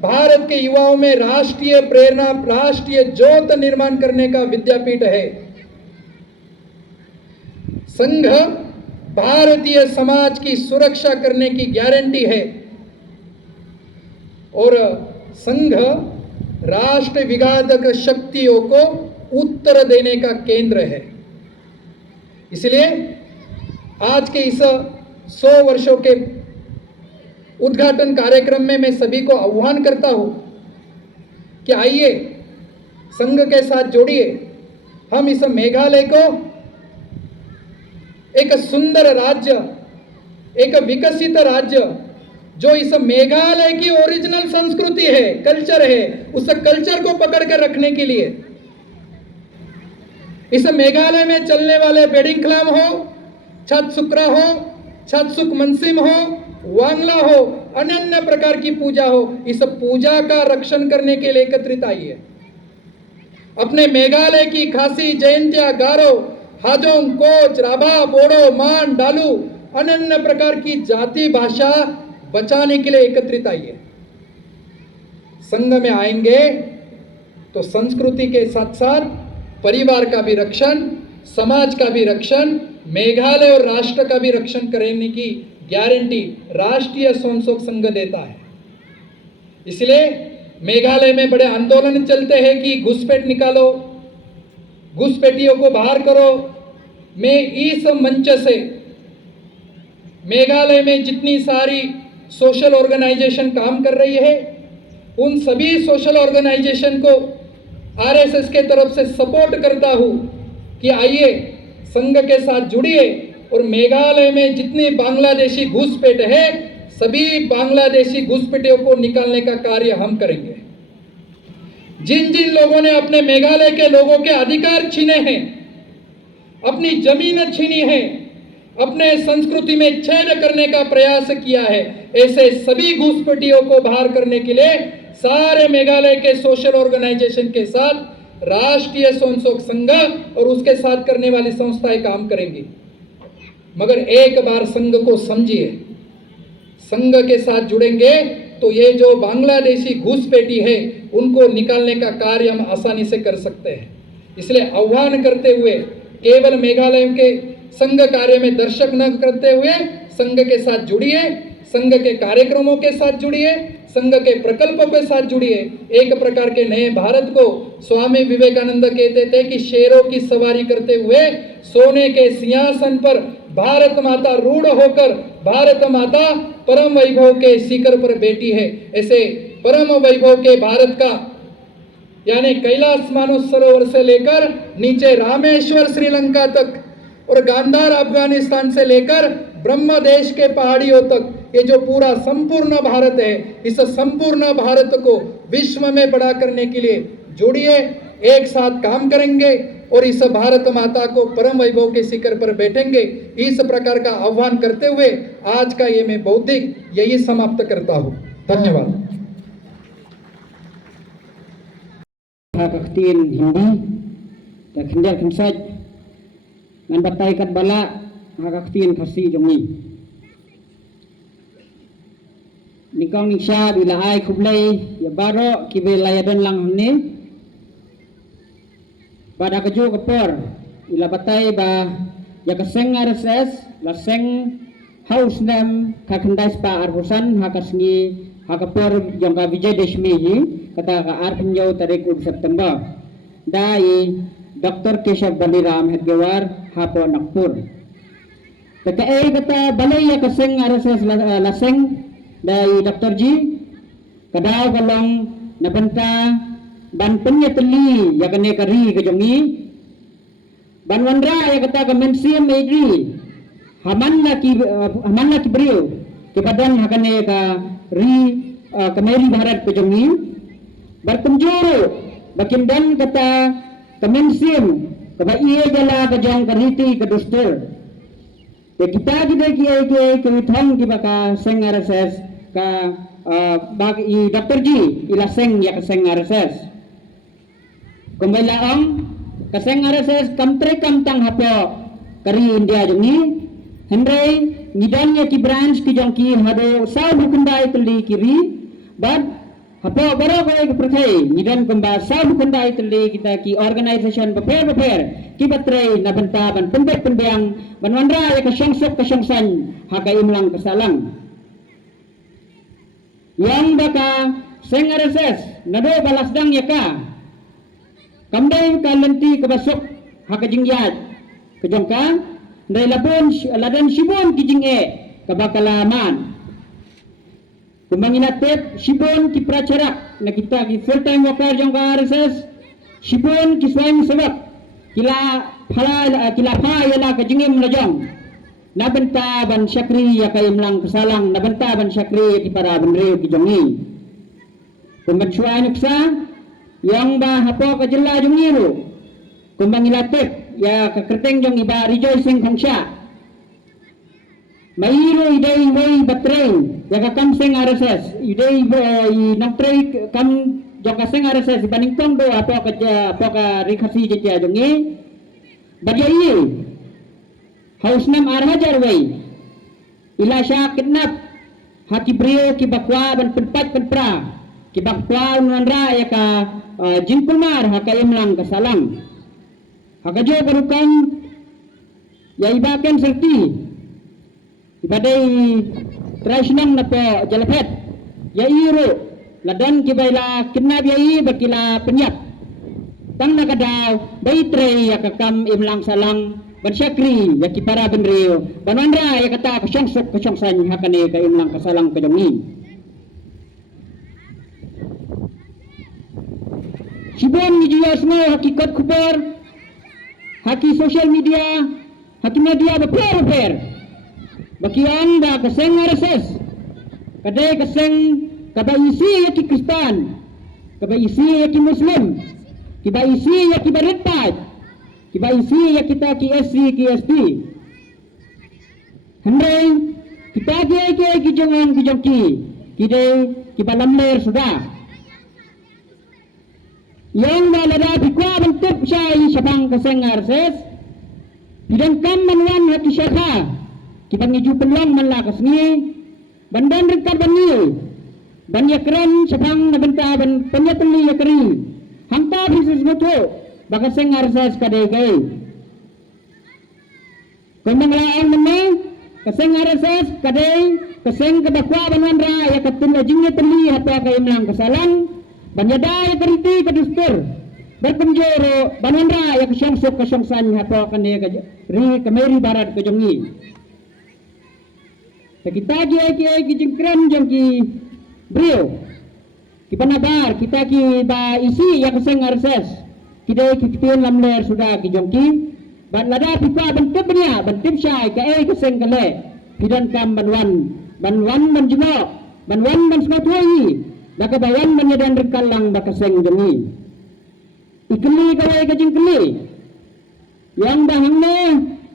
भारत के युवाओं में राष्ट्रीय प्रेरणा, राष्ट्रीय ज्योत निर्माण करने का विद्यापीठ है। संघ भारतीय समाज की सुरक्षा करने की गारंटी है और संघ राष्ट्र विघातक शक्तियों को उत्तर देने का केंद्र है। इसलिए आज के इस 100 वर्षों के उद्घाटन कार्यक्रम में मैं सभी को आह्वान करता हूं कि आइए संघ के साथ जोड़िए, हम इस मेघालय को एक सुंदर राज्य, एक विकसित राज्य, जो इस मेघालय की ओरिजिनल संस्कृति है, कल्चर है, उस कल्चर को पकड़ कर रखने के लिए इस मेघालय में चलने वाले बेडिंगक्लाम हो, छत्सुक्रा हो, छत्सुक मनसिम हो, वांगला हो, अन्य प्रकार की पूजा हो, इस पूजा का रक्षण करने के लिए एकत्रित आइए। अपने मेघालय की खासी, जयंतिया, गारो, हाजोंग, कोच, राभा, बोडो, मान, डालू, अन्य प्रकार की जाति भाषा बचाने के लिए एकत्रित आइए। संघ में आएंगे तो संस्कृति के साथ साथ परिवार का भी रक्षण, समाज का भी रक्षण, मेघालय और राष्ट्र का भी रक्षण करने की गारंटी राष्ट्रीय स्वयंसेवक संघ देता है। इसलिए मेघालय में बड़े आंदोलन चलते हैं कि घुसपैठ निकालो, घुसपैठियों को बाहर करो। मैं इस मंच से मेघालय में जितनी सारी सोशल ऑर्गेनाइजेशन काम कर रही है, उन सभी सोशल ऑर्गेनाइजेशन को आरएसएस के तरफ से सपोर्ट करता हूं कि आइए संघ के साथ जुड़िए और मेघालय में जितने बांग्लादेशी घुसपैठ है, सभी बांग्लादेशी घुसपैठियों को निकालने का कार्य हम करेंगे। जिन जिन लोगों ने अपने मेघालय के लोगों के अधिकार छीने हैं, अपनी जमीन छीनी है, अपने संस्कृति में छेद करने का प्रयास किया है, ऐसे सभी घुसपैठियों को बाहर करने के लिए सारे मेघालय के सोशल ऑर्गेनाइजेशन के साथ राष्ट्रीय स्वयंसेवक संघ और उसके साथ करने वाली संस्थाएं काम करेंगी। मगर एक बार संघ को समझिए, संघ के साथ जुड़ेंगे तो ये जो बांग्लादेशी घुसपैठी है उनको निकालने का कार्य हम आसानी से कर सकते हैं। इसलिए आह्वान करते हुए केवल मेघालय के संघ कार्य में दर्शक न करते हुए संघ के साथ जुड़िए, संघ के कार्यक्रमों के साथ जुड़िए, संघ के प्रकल्पों के साथ जुड़िए। एक प्रकार के नए भारत को स्वामी विवेकानंद कहते थे कि शेरों की सवारी करते हुए सोने के सिंहासन पर भारत माता रूढ़ होकर भारत माता परम वैभव के शिखर पर बैठी है। ऐसे परम वैभव के भारत का यानी कैलाश मानसरोवर से लेकर नीचे रामेश्वर श्रीलंका तक और गांधार अफगानिस्तान से लेकर ब्रह्म देश के पहाड़ियों तक, ये जो पूरा संपूर्ण भारत है, इस संपूर्ण भारत को विश्व में बड़ा करने के लिए जुड़िए, एक साथ काम करेंगे और इस भारत माता को परम वैभव के शिखर पर बैठेंगे। इस प्रकार का आह्वान करते हुए आज का ये मैं बौद्धिक यही समाप्त करता हूँ। धन्यवाद। Kaktiin Hindi, kakhindia kinsaj, ngan batay kat bala, kaktiin kasi jongi. Nikong nisha bilaay kublay, ya baro kibilayadan lang ni. Pada kaju kapor, ila batay ba, ya kaseng RSS, laseng house name kakindais pa arhusan hakasngi hakapor jangka Vijay Deshmi hi kata ka arpinyo tarik 1 September dai Dr. Keshav Baliram Hedgewar hapo Nagpur kata kata balay ya kaseng RSS laseng dai Dr. G kadaw galong nabanta ban penyateli ya kane kari kejongi ban wandra ya kata ka mensiam edri haman na ki brio ke badan hakane ka ri kameri Bharat ke jongi berpenjuru bakindan kata kemensim kaba iye jala ke jong kariti ke dustur kita ki uthang ki baka seng RSS ka bag i Dr. G ila seng ya ka seng RSS kumbay laong ka seng RSS kamtre kamtang hapo kari India jungi Henry nidan ya ki branch ki jong ki hado sa bukundai tuli kiri bad hapo baro ko ek prathai nidan kumba sa bukundai tuli kita ki organization beper ki batre na benta ban pember pendiang ban wandra ya ka syongsan haka imlang kesalang yang baka seng RSS nado balasdang ya ka kamdai ka lenti ka basok haka jingyat kejongka Dai lapun ladan sibon kijing kabakalaman. Kumanginatep sibon ki pracarak na kita ki full time worker jong ka RSS sibon ki swayang sebab kila pha yala ka jingim na jong nabenta ban syakri ya ka imlang kesalang nabenta ban syakri ya ki para benreu ki jongi. Kumansuan uksa yang ba hapo ka jela jongi ru kumanginatep ya kekerteng jong iba rejoicing kongsya mairu idei wei batreng ya ka kamseng RSS idei i naktrei kam jong kaseng RSS baning tong do apa ka rikasi jeja jongi bagi haus nam arhajar wei ila sya kidnap haki brio ki bakwa ban penpat penpra ki bakwa unra ya ka jingkulmar haka imlang kasalang hakajo barukan ya ibaken serti ibadai trasnang na po jalapet ya iro ladan kibaila kinab ya i bakila penyap tang nakadaw baitre ya kakam imlang salang bersyakri ya kipara benrio banandra ya kata kasyongsok kasyongsan hakane ka imlang kasalang kajongi sibon ni jiwa semua hakikat kubar haki social media haki media beper bakian da kaseng RSS kadai kaseng kabaisi ya ki Kristen kabaisi ya ki Muslim kibaisi ya ki Baritpat kibaisi ya kita ki SC ki ST hendai kita ki jongan ki jongki kidai kibalamler sudah yang balada bikwa bentuk syai syabang kaseng RSS bidangkan manwan hati syakha kibang iju pelang manla kasni bandan rekat banil ban yakran syabang nabenta ban penyateli yakri hangta bisus goto bakaseng RSS kadai kai kemang laang mene kaseng RSS kadai kaseng kedakwa banwan ra yakatin ajingnya teli hapa kai melang kasalang banyada ya keriti ke dustur berpenjoro banandra ya kesyongsok kesyongsan hapo kane ke ri kemeri barat ke jongi kita ki jengkran jongki brio ki panabar kita ki ba isi ya keseng RSS kita ki pian lamler sudah ki jongki ban lada pipa bentuk benia bentuk syai ke keseng kale pidan kam banwan banjumo banwan ban smatoi baka bayan menyedan rekalang baka seng jemi ikli kawai kajing kli yang bahangne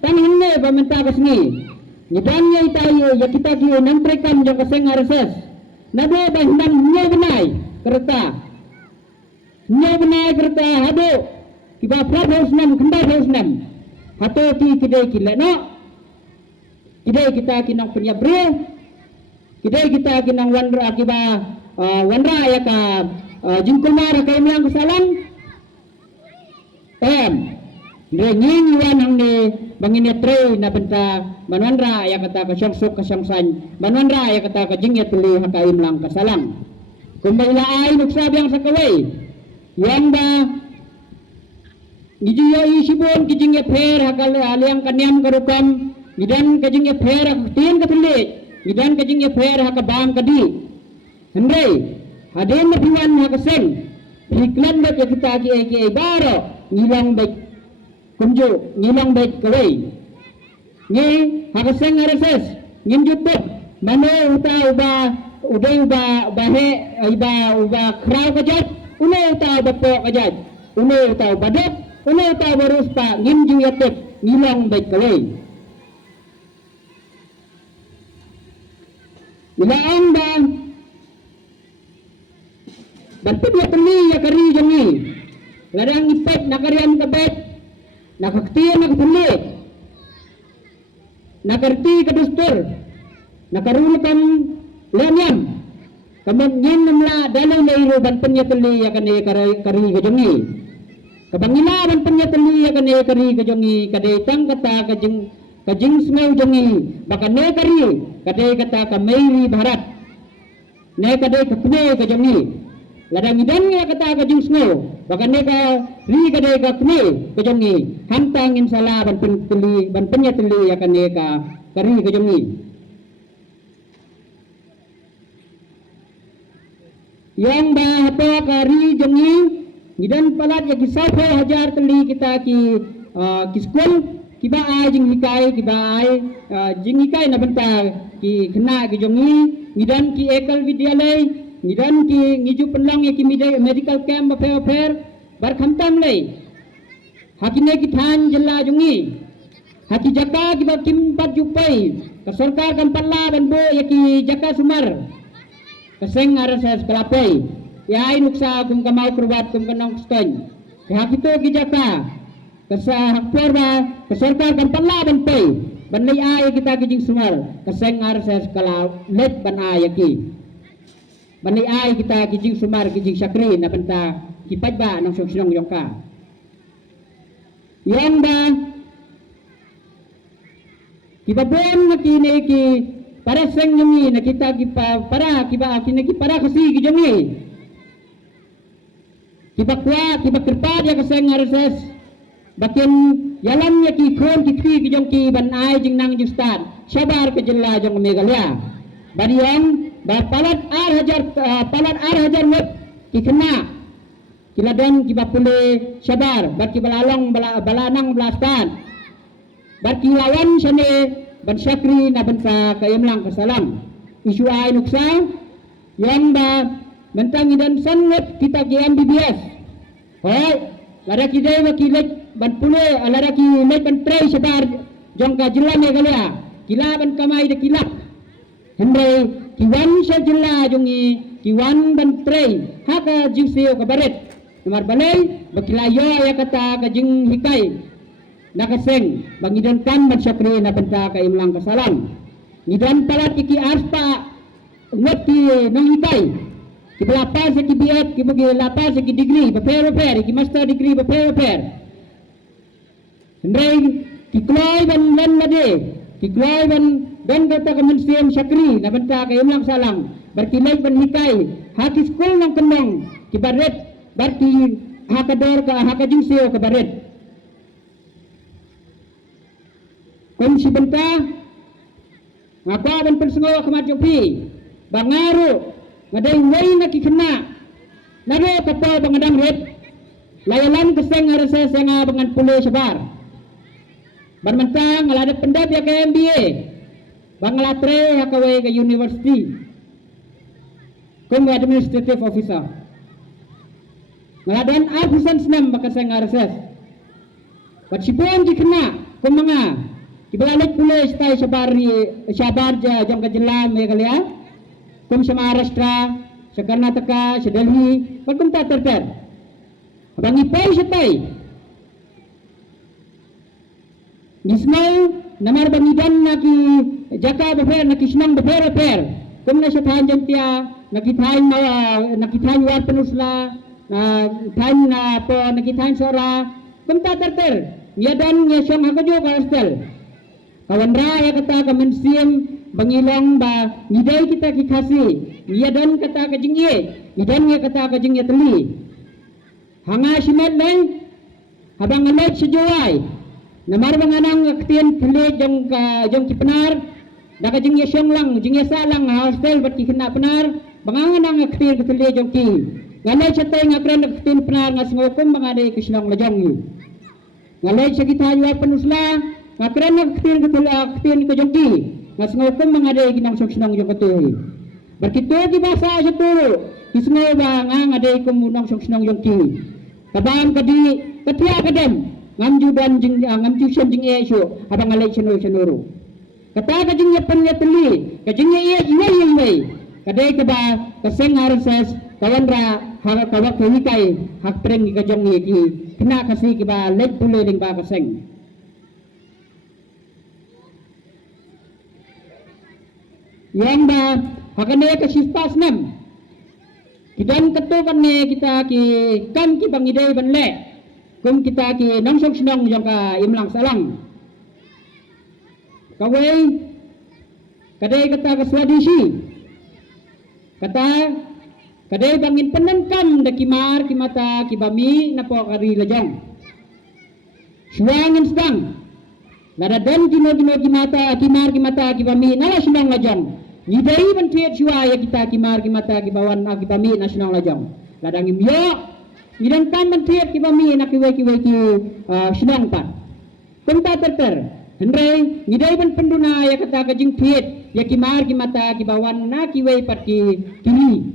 tanhangne bamenta basni nyedannya itayo ya kita ki namprekam jang kaseng RSS nado bahindan nyo benai kereta hado kiba prabhaus nam kenda haus nam hato ki kidai kileno kidai kita kinang penyabre kidai kita kinang wandra kiba wandra ya ka jingkumar ka imlang kasalang ngingin hang ni bangin tre na benta manwandra ya kata ka syongsok kasyongsan manwandra ya kata ka jingyat tuli haka imlang kasalang kumbaila ay nuksabi ang sakaway yang ba gijiyo isibon kijingyat her haka aliang kanyam karukam gidan kijingyat her haka tin katuli gidan kijingyat her haka bam kadi hendai hadin nabiwan hakaseng hiklan bat ya kita ki baro ngilang baik kumjo ngilang baik kawai ni hakaseng RSS ngin jutut mano uba bahe uba kraw kajat uno uta bapo kajat uno uta badot uno uta barus pa ngin juyatut ngilang baik kawai Ilaang ba bantu dia teli ya kari jangi ladang ipet nakarian kabet nakaktian nakatuli nakarti kadustur nakarulukan lanyam kemudian namla dalay layro bantu dia teli ya kani kari kajangi kabangila bantu dia teli ya kani kari kajangi kadetang kata kajing smau jangi baka ne kari kadai kata kamairi barat ne kadai kapne kajangi ladang idan nga kata kajing smau baka ne ka ri kadai kapne kajangi hantang insala ban penya teli ya kane ka kari kajangi yang ba apa kari jangi idan palat ya kisah hajar teli kita ki skol kiba ai jing hikai kiba ai jing hikai na benta ki kena ki jongi ngidan ki ekal vidyalay ngidan ki ngiju penlang ya ki medical camp affair bar khamtam lay hakine ki than jilla jongi haki jaka kiba kimpat jupai ka sarkar kan palla banbo ya ki jaka sumar kaseng RSS kelapai ya ai nuksa kum kamau kurbat kum kanong skon hakito ki jaka kasa hakpor ba keserkar kan pala ban pay ban lay ay kita kijing sumal kaseng RSS kala let ban ay ki ban lay ay kita kijing sumar kijing sakri na benta kipad ba nang sinong yung ka yang ba kibabon na kini ki para seng yumi na kita para kiba kini ki para kasi kijungi kibakwa kibakirpad ya kaseng RSS bakin yalam ya ki khon ki thri ki jong ki ban ai jing nang jing stat sabar ke jilla jong Meghalaya bariang ba palat ar hajar web ki kena kiladan ki bapule sabar baki balalong balanang belastan baki lawan sane ban syakri na banta kayamlang kasalam isu ai nuksa yang ba bentang idan san web kita ki MBBS hoi lada ki dai wakilat ban pule alara ki lek ban tray sabar jongka jilla Meghalaya kila ban kamai de kilap hendre ki wan sa jilla jongi ki wan ban tray haka jiuseo ka baret nomor balai bakila yo ya kata ka jing hikai nakaseng bangidan kan ban syakri na benta ka imlang kasalam ngidan palat ki arspa ngot ki nang hikai ki belapa sa ki biat ki bagi lapa sa ki degree beper ki master degree beper Hendrai kiklai ban lan lade kiklai ban dan kata kemensiam syakri na benta ka imlang salang berkilai ban hikai haki skul nang kenang kibaret barki hakador ka hakajusio ka baret kom si benta ngapa ban pensengo kamajopi bangaru ngadai wai na kikena nado kapa bangadang ret layalan keseng RSS yang bangan pule sabar ban mentang ngalada pendap ya ke MBA bangalatre ya kawe ke university kum administrative officer ngaladan arfusan senam baka seng RSS bat sipon dikena kum mga ibalalik pule stay sabar ja jong kajela Meghalaya kum sa Maharashtra sa Karnataka sa Delhi kum ta terter abang ipay sa tay Nismay namar bangidan na ki jaka befer na kisnang befer kum na sa thanjan tia nakithain war penusla thain na po nakithain sora kum ta terter niadan nya syang hakajo ka hostel kawan raya kata kemensiam bangilang ba ngidai kita ki khasi niadan kata ka jingye nidan nya kata ka jingye teli hanga simet dai habang alet sejuai namar banganang aktien tele jong ki penar daka jingye syang lang jingye salang hostel bat ki kena penar banganang aktien tele jong ki ngalai chatay ngakren aktien penar ngasngokum bangade kisnong lajong ngalai sakita yuwa penusla ngakren aktien ko jong ki ngasngokum bangade ginang soksnong jong katuhi berkitu ki basa saturo kisngo ba ngade kum nang soksnong jong ki kabam kadi katia kadem ngamju dan ngamju shen jing esyo abang alai senuru Kata kajing ya pen ya teli, kajing ya iwai. Kadai keba kaseng RSS kawan ra hak kawak hikai hak treng ka jong ni ki kena kasi kiba lek pule ding ba kaseng. Yang ba hakane ka sispas nam. Kidan ketu kan ne kita ki kan ki bangidai ban le. Kum kita ki nongsong senong jong ka imlang salang. Kawai kadai kata ka swadisi. Kata kadai bangin penengkam da kimar kimata kibami napo kari lejong. Suangin sedang. Lada dan kino kimata kimar kimata kibami nala senong lejong. Nyidai bantiat suaya kita kimar kimata kibawan kibami na senong lejong. Lada ngimyo ngidan kan bantiat kibami na kiwe ki senong pat. Kumta terter. Hendrai ngidai ban penduna ya kata kajing piet ya kimar kimata kibawan na kiwe pat kini.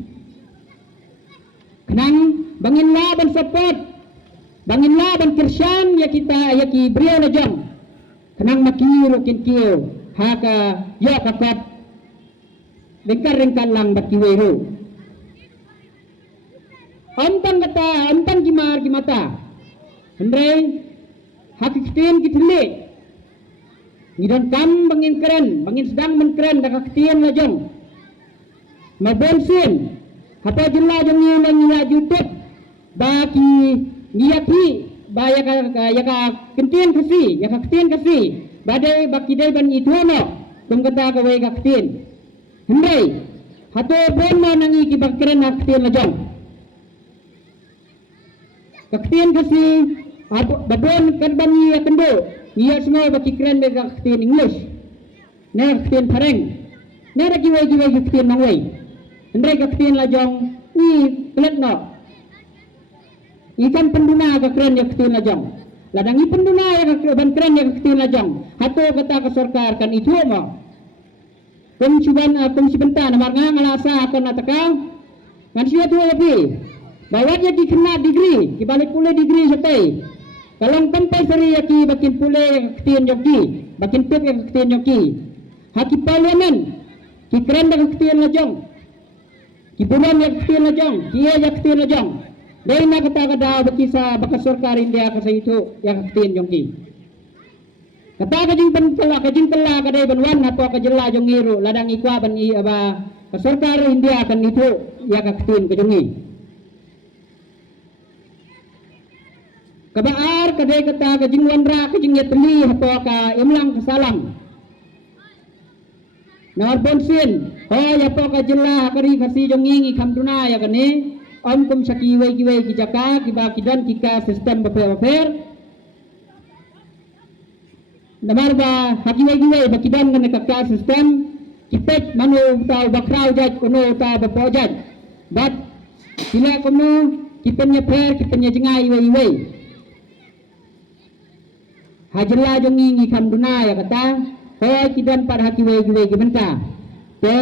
Kenang bangin laban support, bangin laban kersan ya kita ya ki brio lejong. Kenang makiru kinkio haka ya kapat lengkar lang bat kiweru. Antang kata antang kimar kimata. Hendrai hakikitin kitile. Ngidan kam bangin keren, bangin sedang menkeren dah kaktian lajong. Mabensin, apa jela jong ni nang YouTube, baki ngiyaki, ba ya ka kentian kasi, ya kaktian kasi. Badai baki dai ban itu no, kum kata ka wei kaktian. Hendai, hato bon ma nangi ki bakeren kaktian lajong. Kaktian kasi, babon kan bani ya kendo. Ia semua baki keren bega kaktian English. Ner kaktian pareng. Ner giwai kaktian mangwai. Hendai kaktian lajong ni pelet no. Ikan penduna kaktian kaktian lajong. Ladang i penduna ya kaktian keren ya kaktian lajong. Hato kata ke sarkar kan itu mo. Komisi bentan marga ngalasa akan nataka. Kan siya tu api. Bawatnya ki kena degree, ki balik pula degree satai. Kalau tempai seri yaki bakin pule kaktian joki, bakin pep kaktian joki. Haki parlimen, ki keren dah kaktian lajong. Ki bulan yak kaktian lajong, ki yak kaktian lajong. Dari nak kata kada bakisa bakas sarkar India kasa itu yak kaktian joki. Kata kajing tela kadai banwan apa kajela jongiru ladang ikwa ban i aba sarkar India kan itu yak kaktian kejongi. Kabaar kadai kata kajing wanra kajing yatli hapo ka imlang kasalang. Nawar bonsin, ya po ka jela kari kasi jongingi kamduna ya kani. Kum sakiwai kiwai kijaka kiba kidan kika sistem baper. Namar ba hakiwai bakidan kan kaka sistem kipet manu tau bakrau jaj kuno ta bapojaj. Bat sila kuno kipenya per kipenya jengai iwai. Hajela jongi ngi kamduna ya kata hoy kidan par hakiwe giwe gimenta te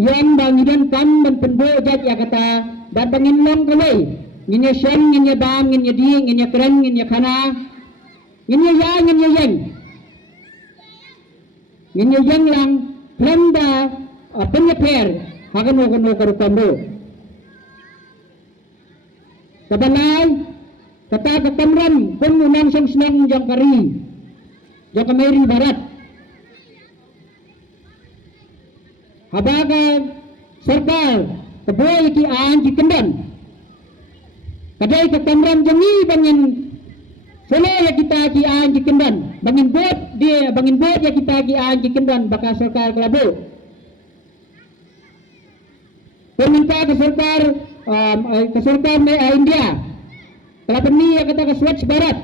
yang bangidan kam ban pendo jat ya kata dan bangin long kawai nginya shen nginya bam nginya di nginya keren nginya kana nginya ya nginya yang lang planda apanya per hagan no karutambo kabalai kata ketamram pun unang senang jang kari jang kameri barat habaga sarkar keboy ki aan ki kendan kadai ketamram jangi bangin sele ya kita ki aan ki kendan bangin bot ya kita ki aan ki kendan baka sarkar kelabo peminta ke sarkar India. Kalau ni yang kata ke Swatch Barat,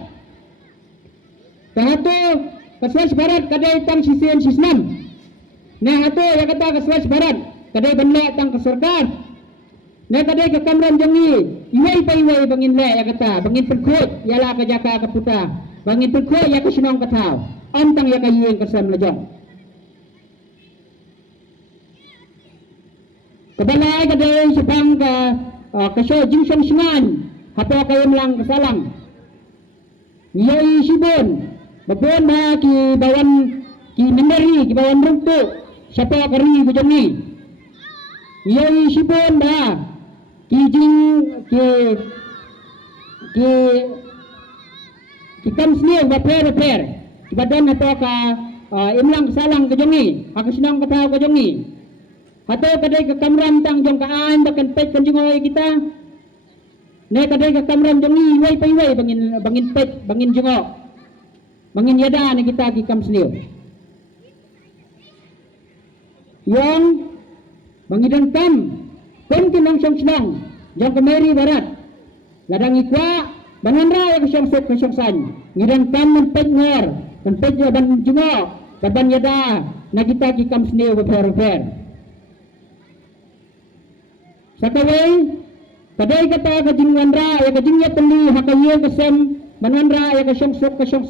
kahato ke Swatch Barat kadai tang sisian sisnam. Nah hato yang kata ke Swatch Barat kadai benda tang ke sarkar. Nah kadai ke kamran jangi iwai bangin le yang kata bangin perkut ialah ke jaka ke puta bangin perkut ya ke sinong ke tau antang ya ke yueng ke sam lejong. Kebalai kadai sepang ke show jingsong singan. Hapo kayo lang kasalang. Ngiyay sibon. Babon na ki bawan ki mendari ki bawan runtuk siapa kari kujongi yoi sipon ba ki jing ki kam sini ba per ki badan atau ka imlang salang kujongi aku senang kata kujongi atau kadai ke kamram tang jong ka ain bakan pet kan jingoi kita ne kadai ke kamram jongi wai pai wai bangin pet bangin jingo bangin yada ne kita ki kam sini yang bangidan kam pun kinang senang jang kemari barat ladang ikwa banandra ya kesong san ngidan kam men pet ngor men pet ban jingo ban yada na kita ki kam sini ber sakawai kadai kata ka jingwandra ya ka jingya teli hakaye kesem banandra ya kesong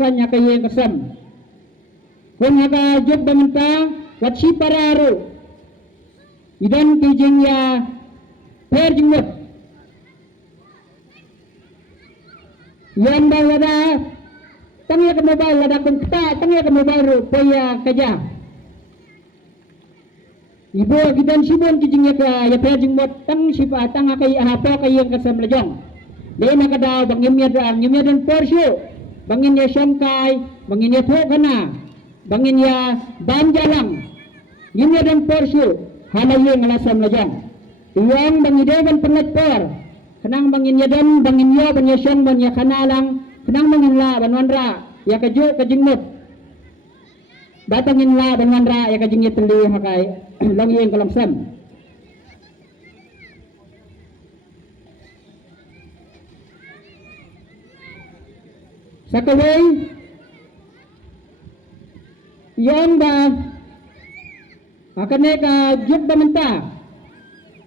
san ya kaye kesem kun haka job bamenta watsi pararu idan kijing ya per jingot yan ba wada tangya ka mobile wada kun kata tangya ka mobile ru poya kaja ibu gidan sibon kijing ya ka ya per jingot tang sipa tang akai apa kay yang kasam lejong dai na kada bangim ya dan persyo bangin ya songkai bangin ya thokana bangin ya banjalang yun dan persyo halaye ngalasam lajang yang bangideban pengatper kenang bangin yadan bangin ya banyasyong banya kanalang kenang bangin la banwandra ya kajo kajingnut batangin la banwandra ya kajingnya teli hakai long yang kalamsam sakawai yang ba akan ka juk bamenta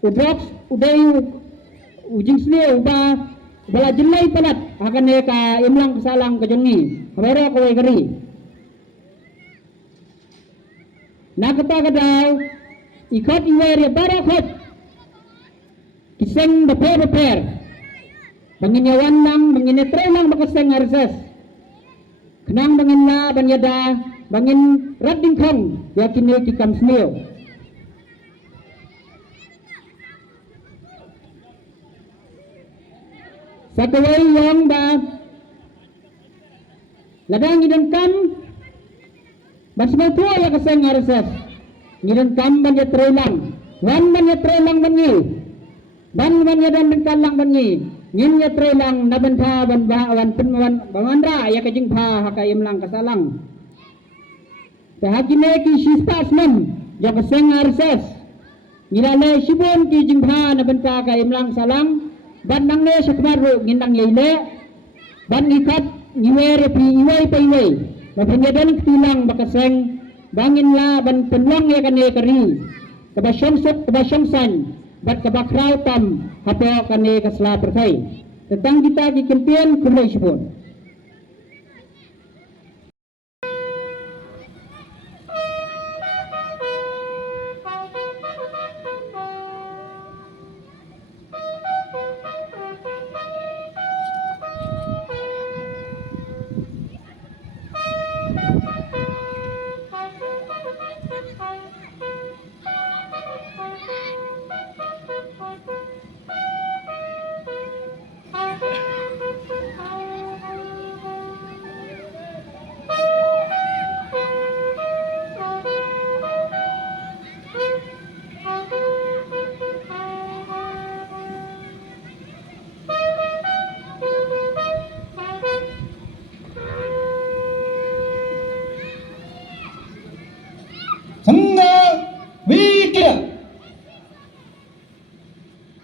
udrox uday ujing sini uba bala jelai palat akan ka imlang salang kajongi habera ko gari nakata kadaw ikot iwer ya barakot kiseng beper bangin yawan lang bangin etre lang makaseng arsas kenang bangin la banyada bangin rading kong yakin ki kam smil sakawai yang ba ladang idan kam basmal tua ya kaseng arsas idan kam banya trelang wan banya trelang bangi ban banya dan kalang bangi ngin ya trelang nabantha ban ba wan penwan bangandra ya kajing pha haka imlang kasalang Tahakine ki sistasman yang keseng arses ngilale sibon ki jingha na benta ka imlang salang ban nangne sakmaru ngindang yeile ban ikat ngiwere pi iwai pa iwai mapenyadan tilang bakaseng bangin la ban penwang ya kane kari kabasyong san bat kabakraw tam hapo kane kasla perkai tentang kita ki kempian kulay sibon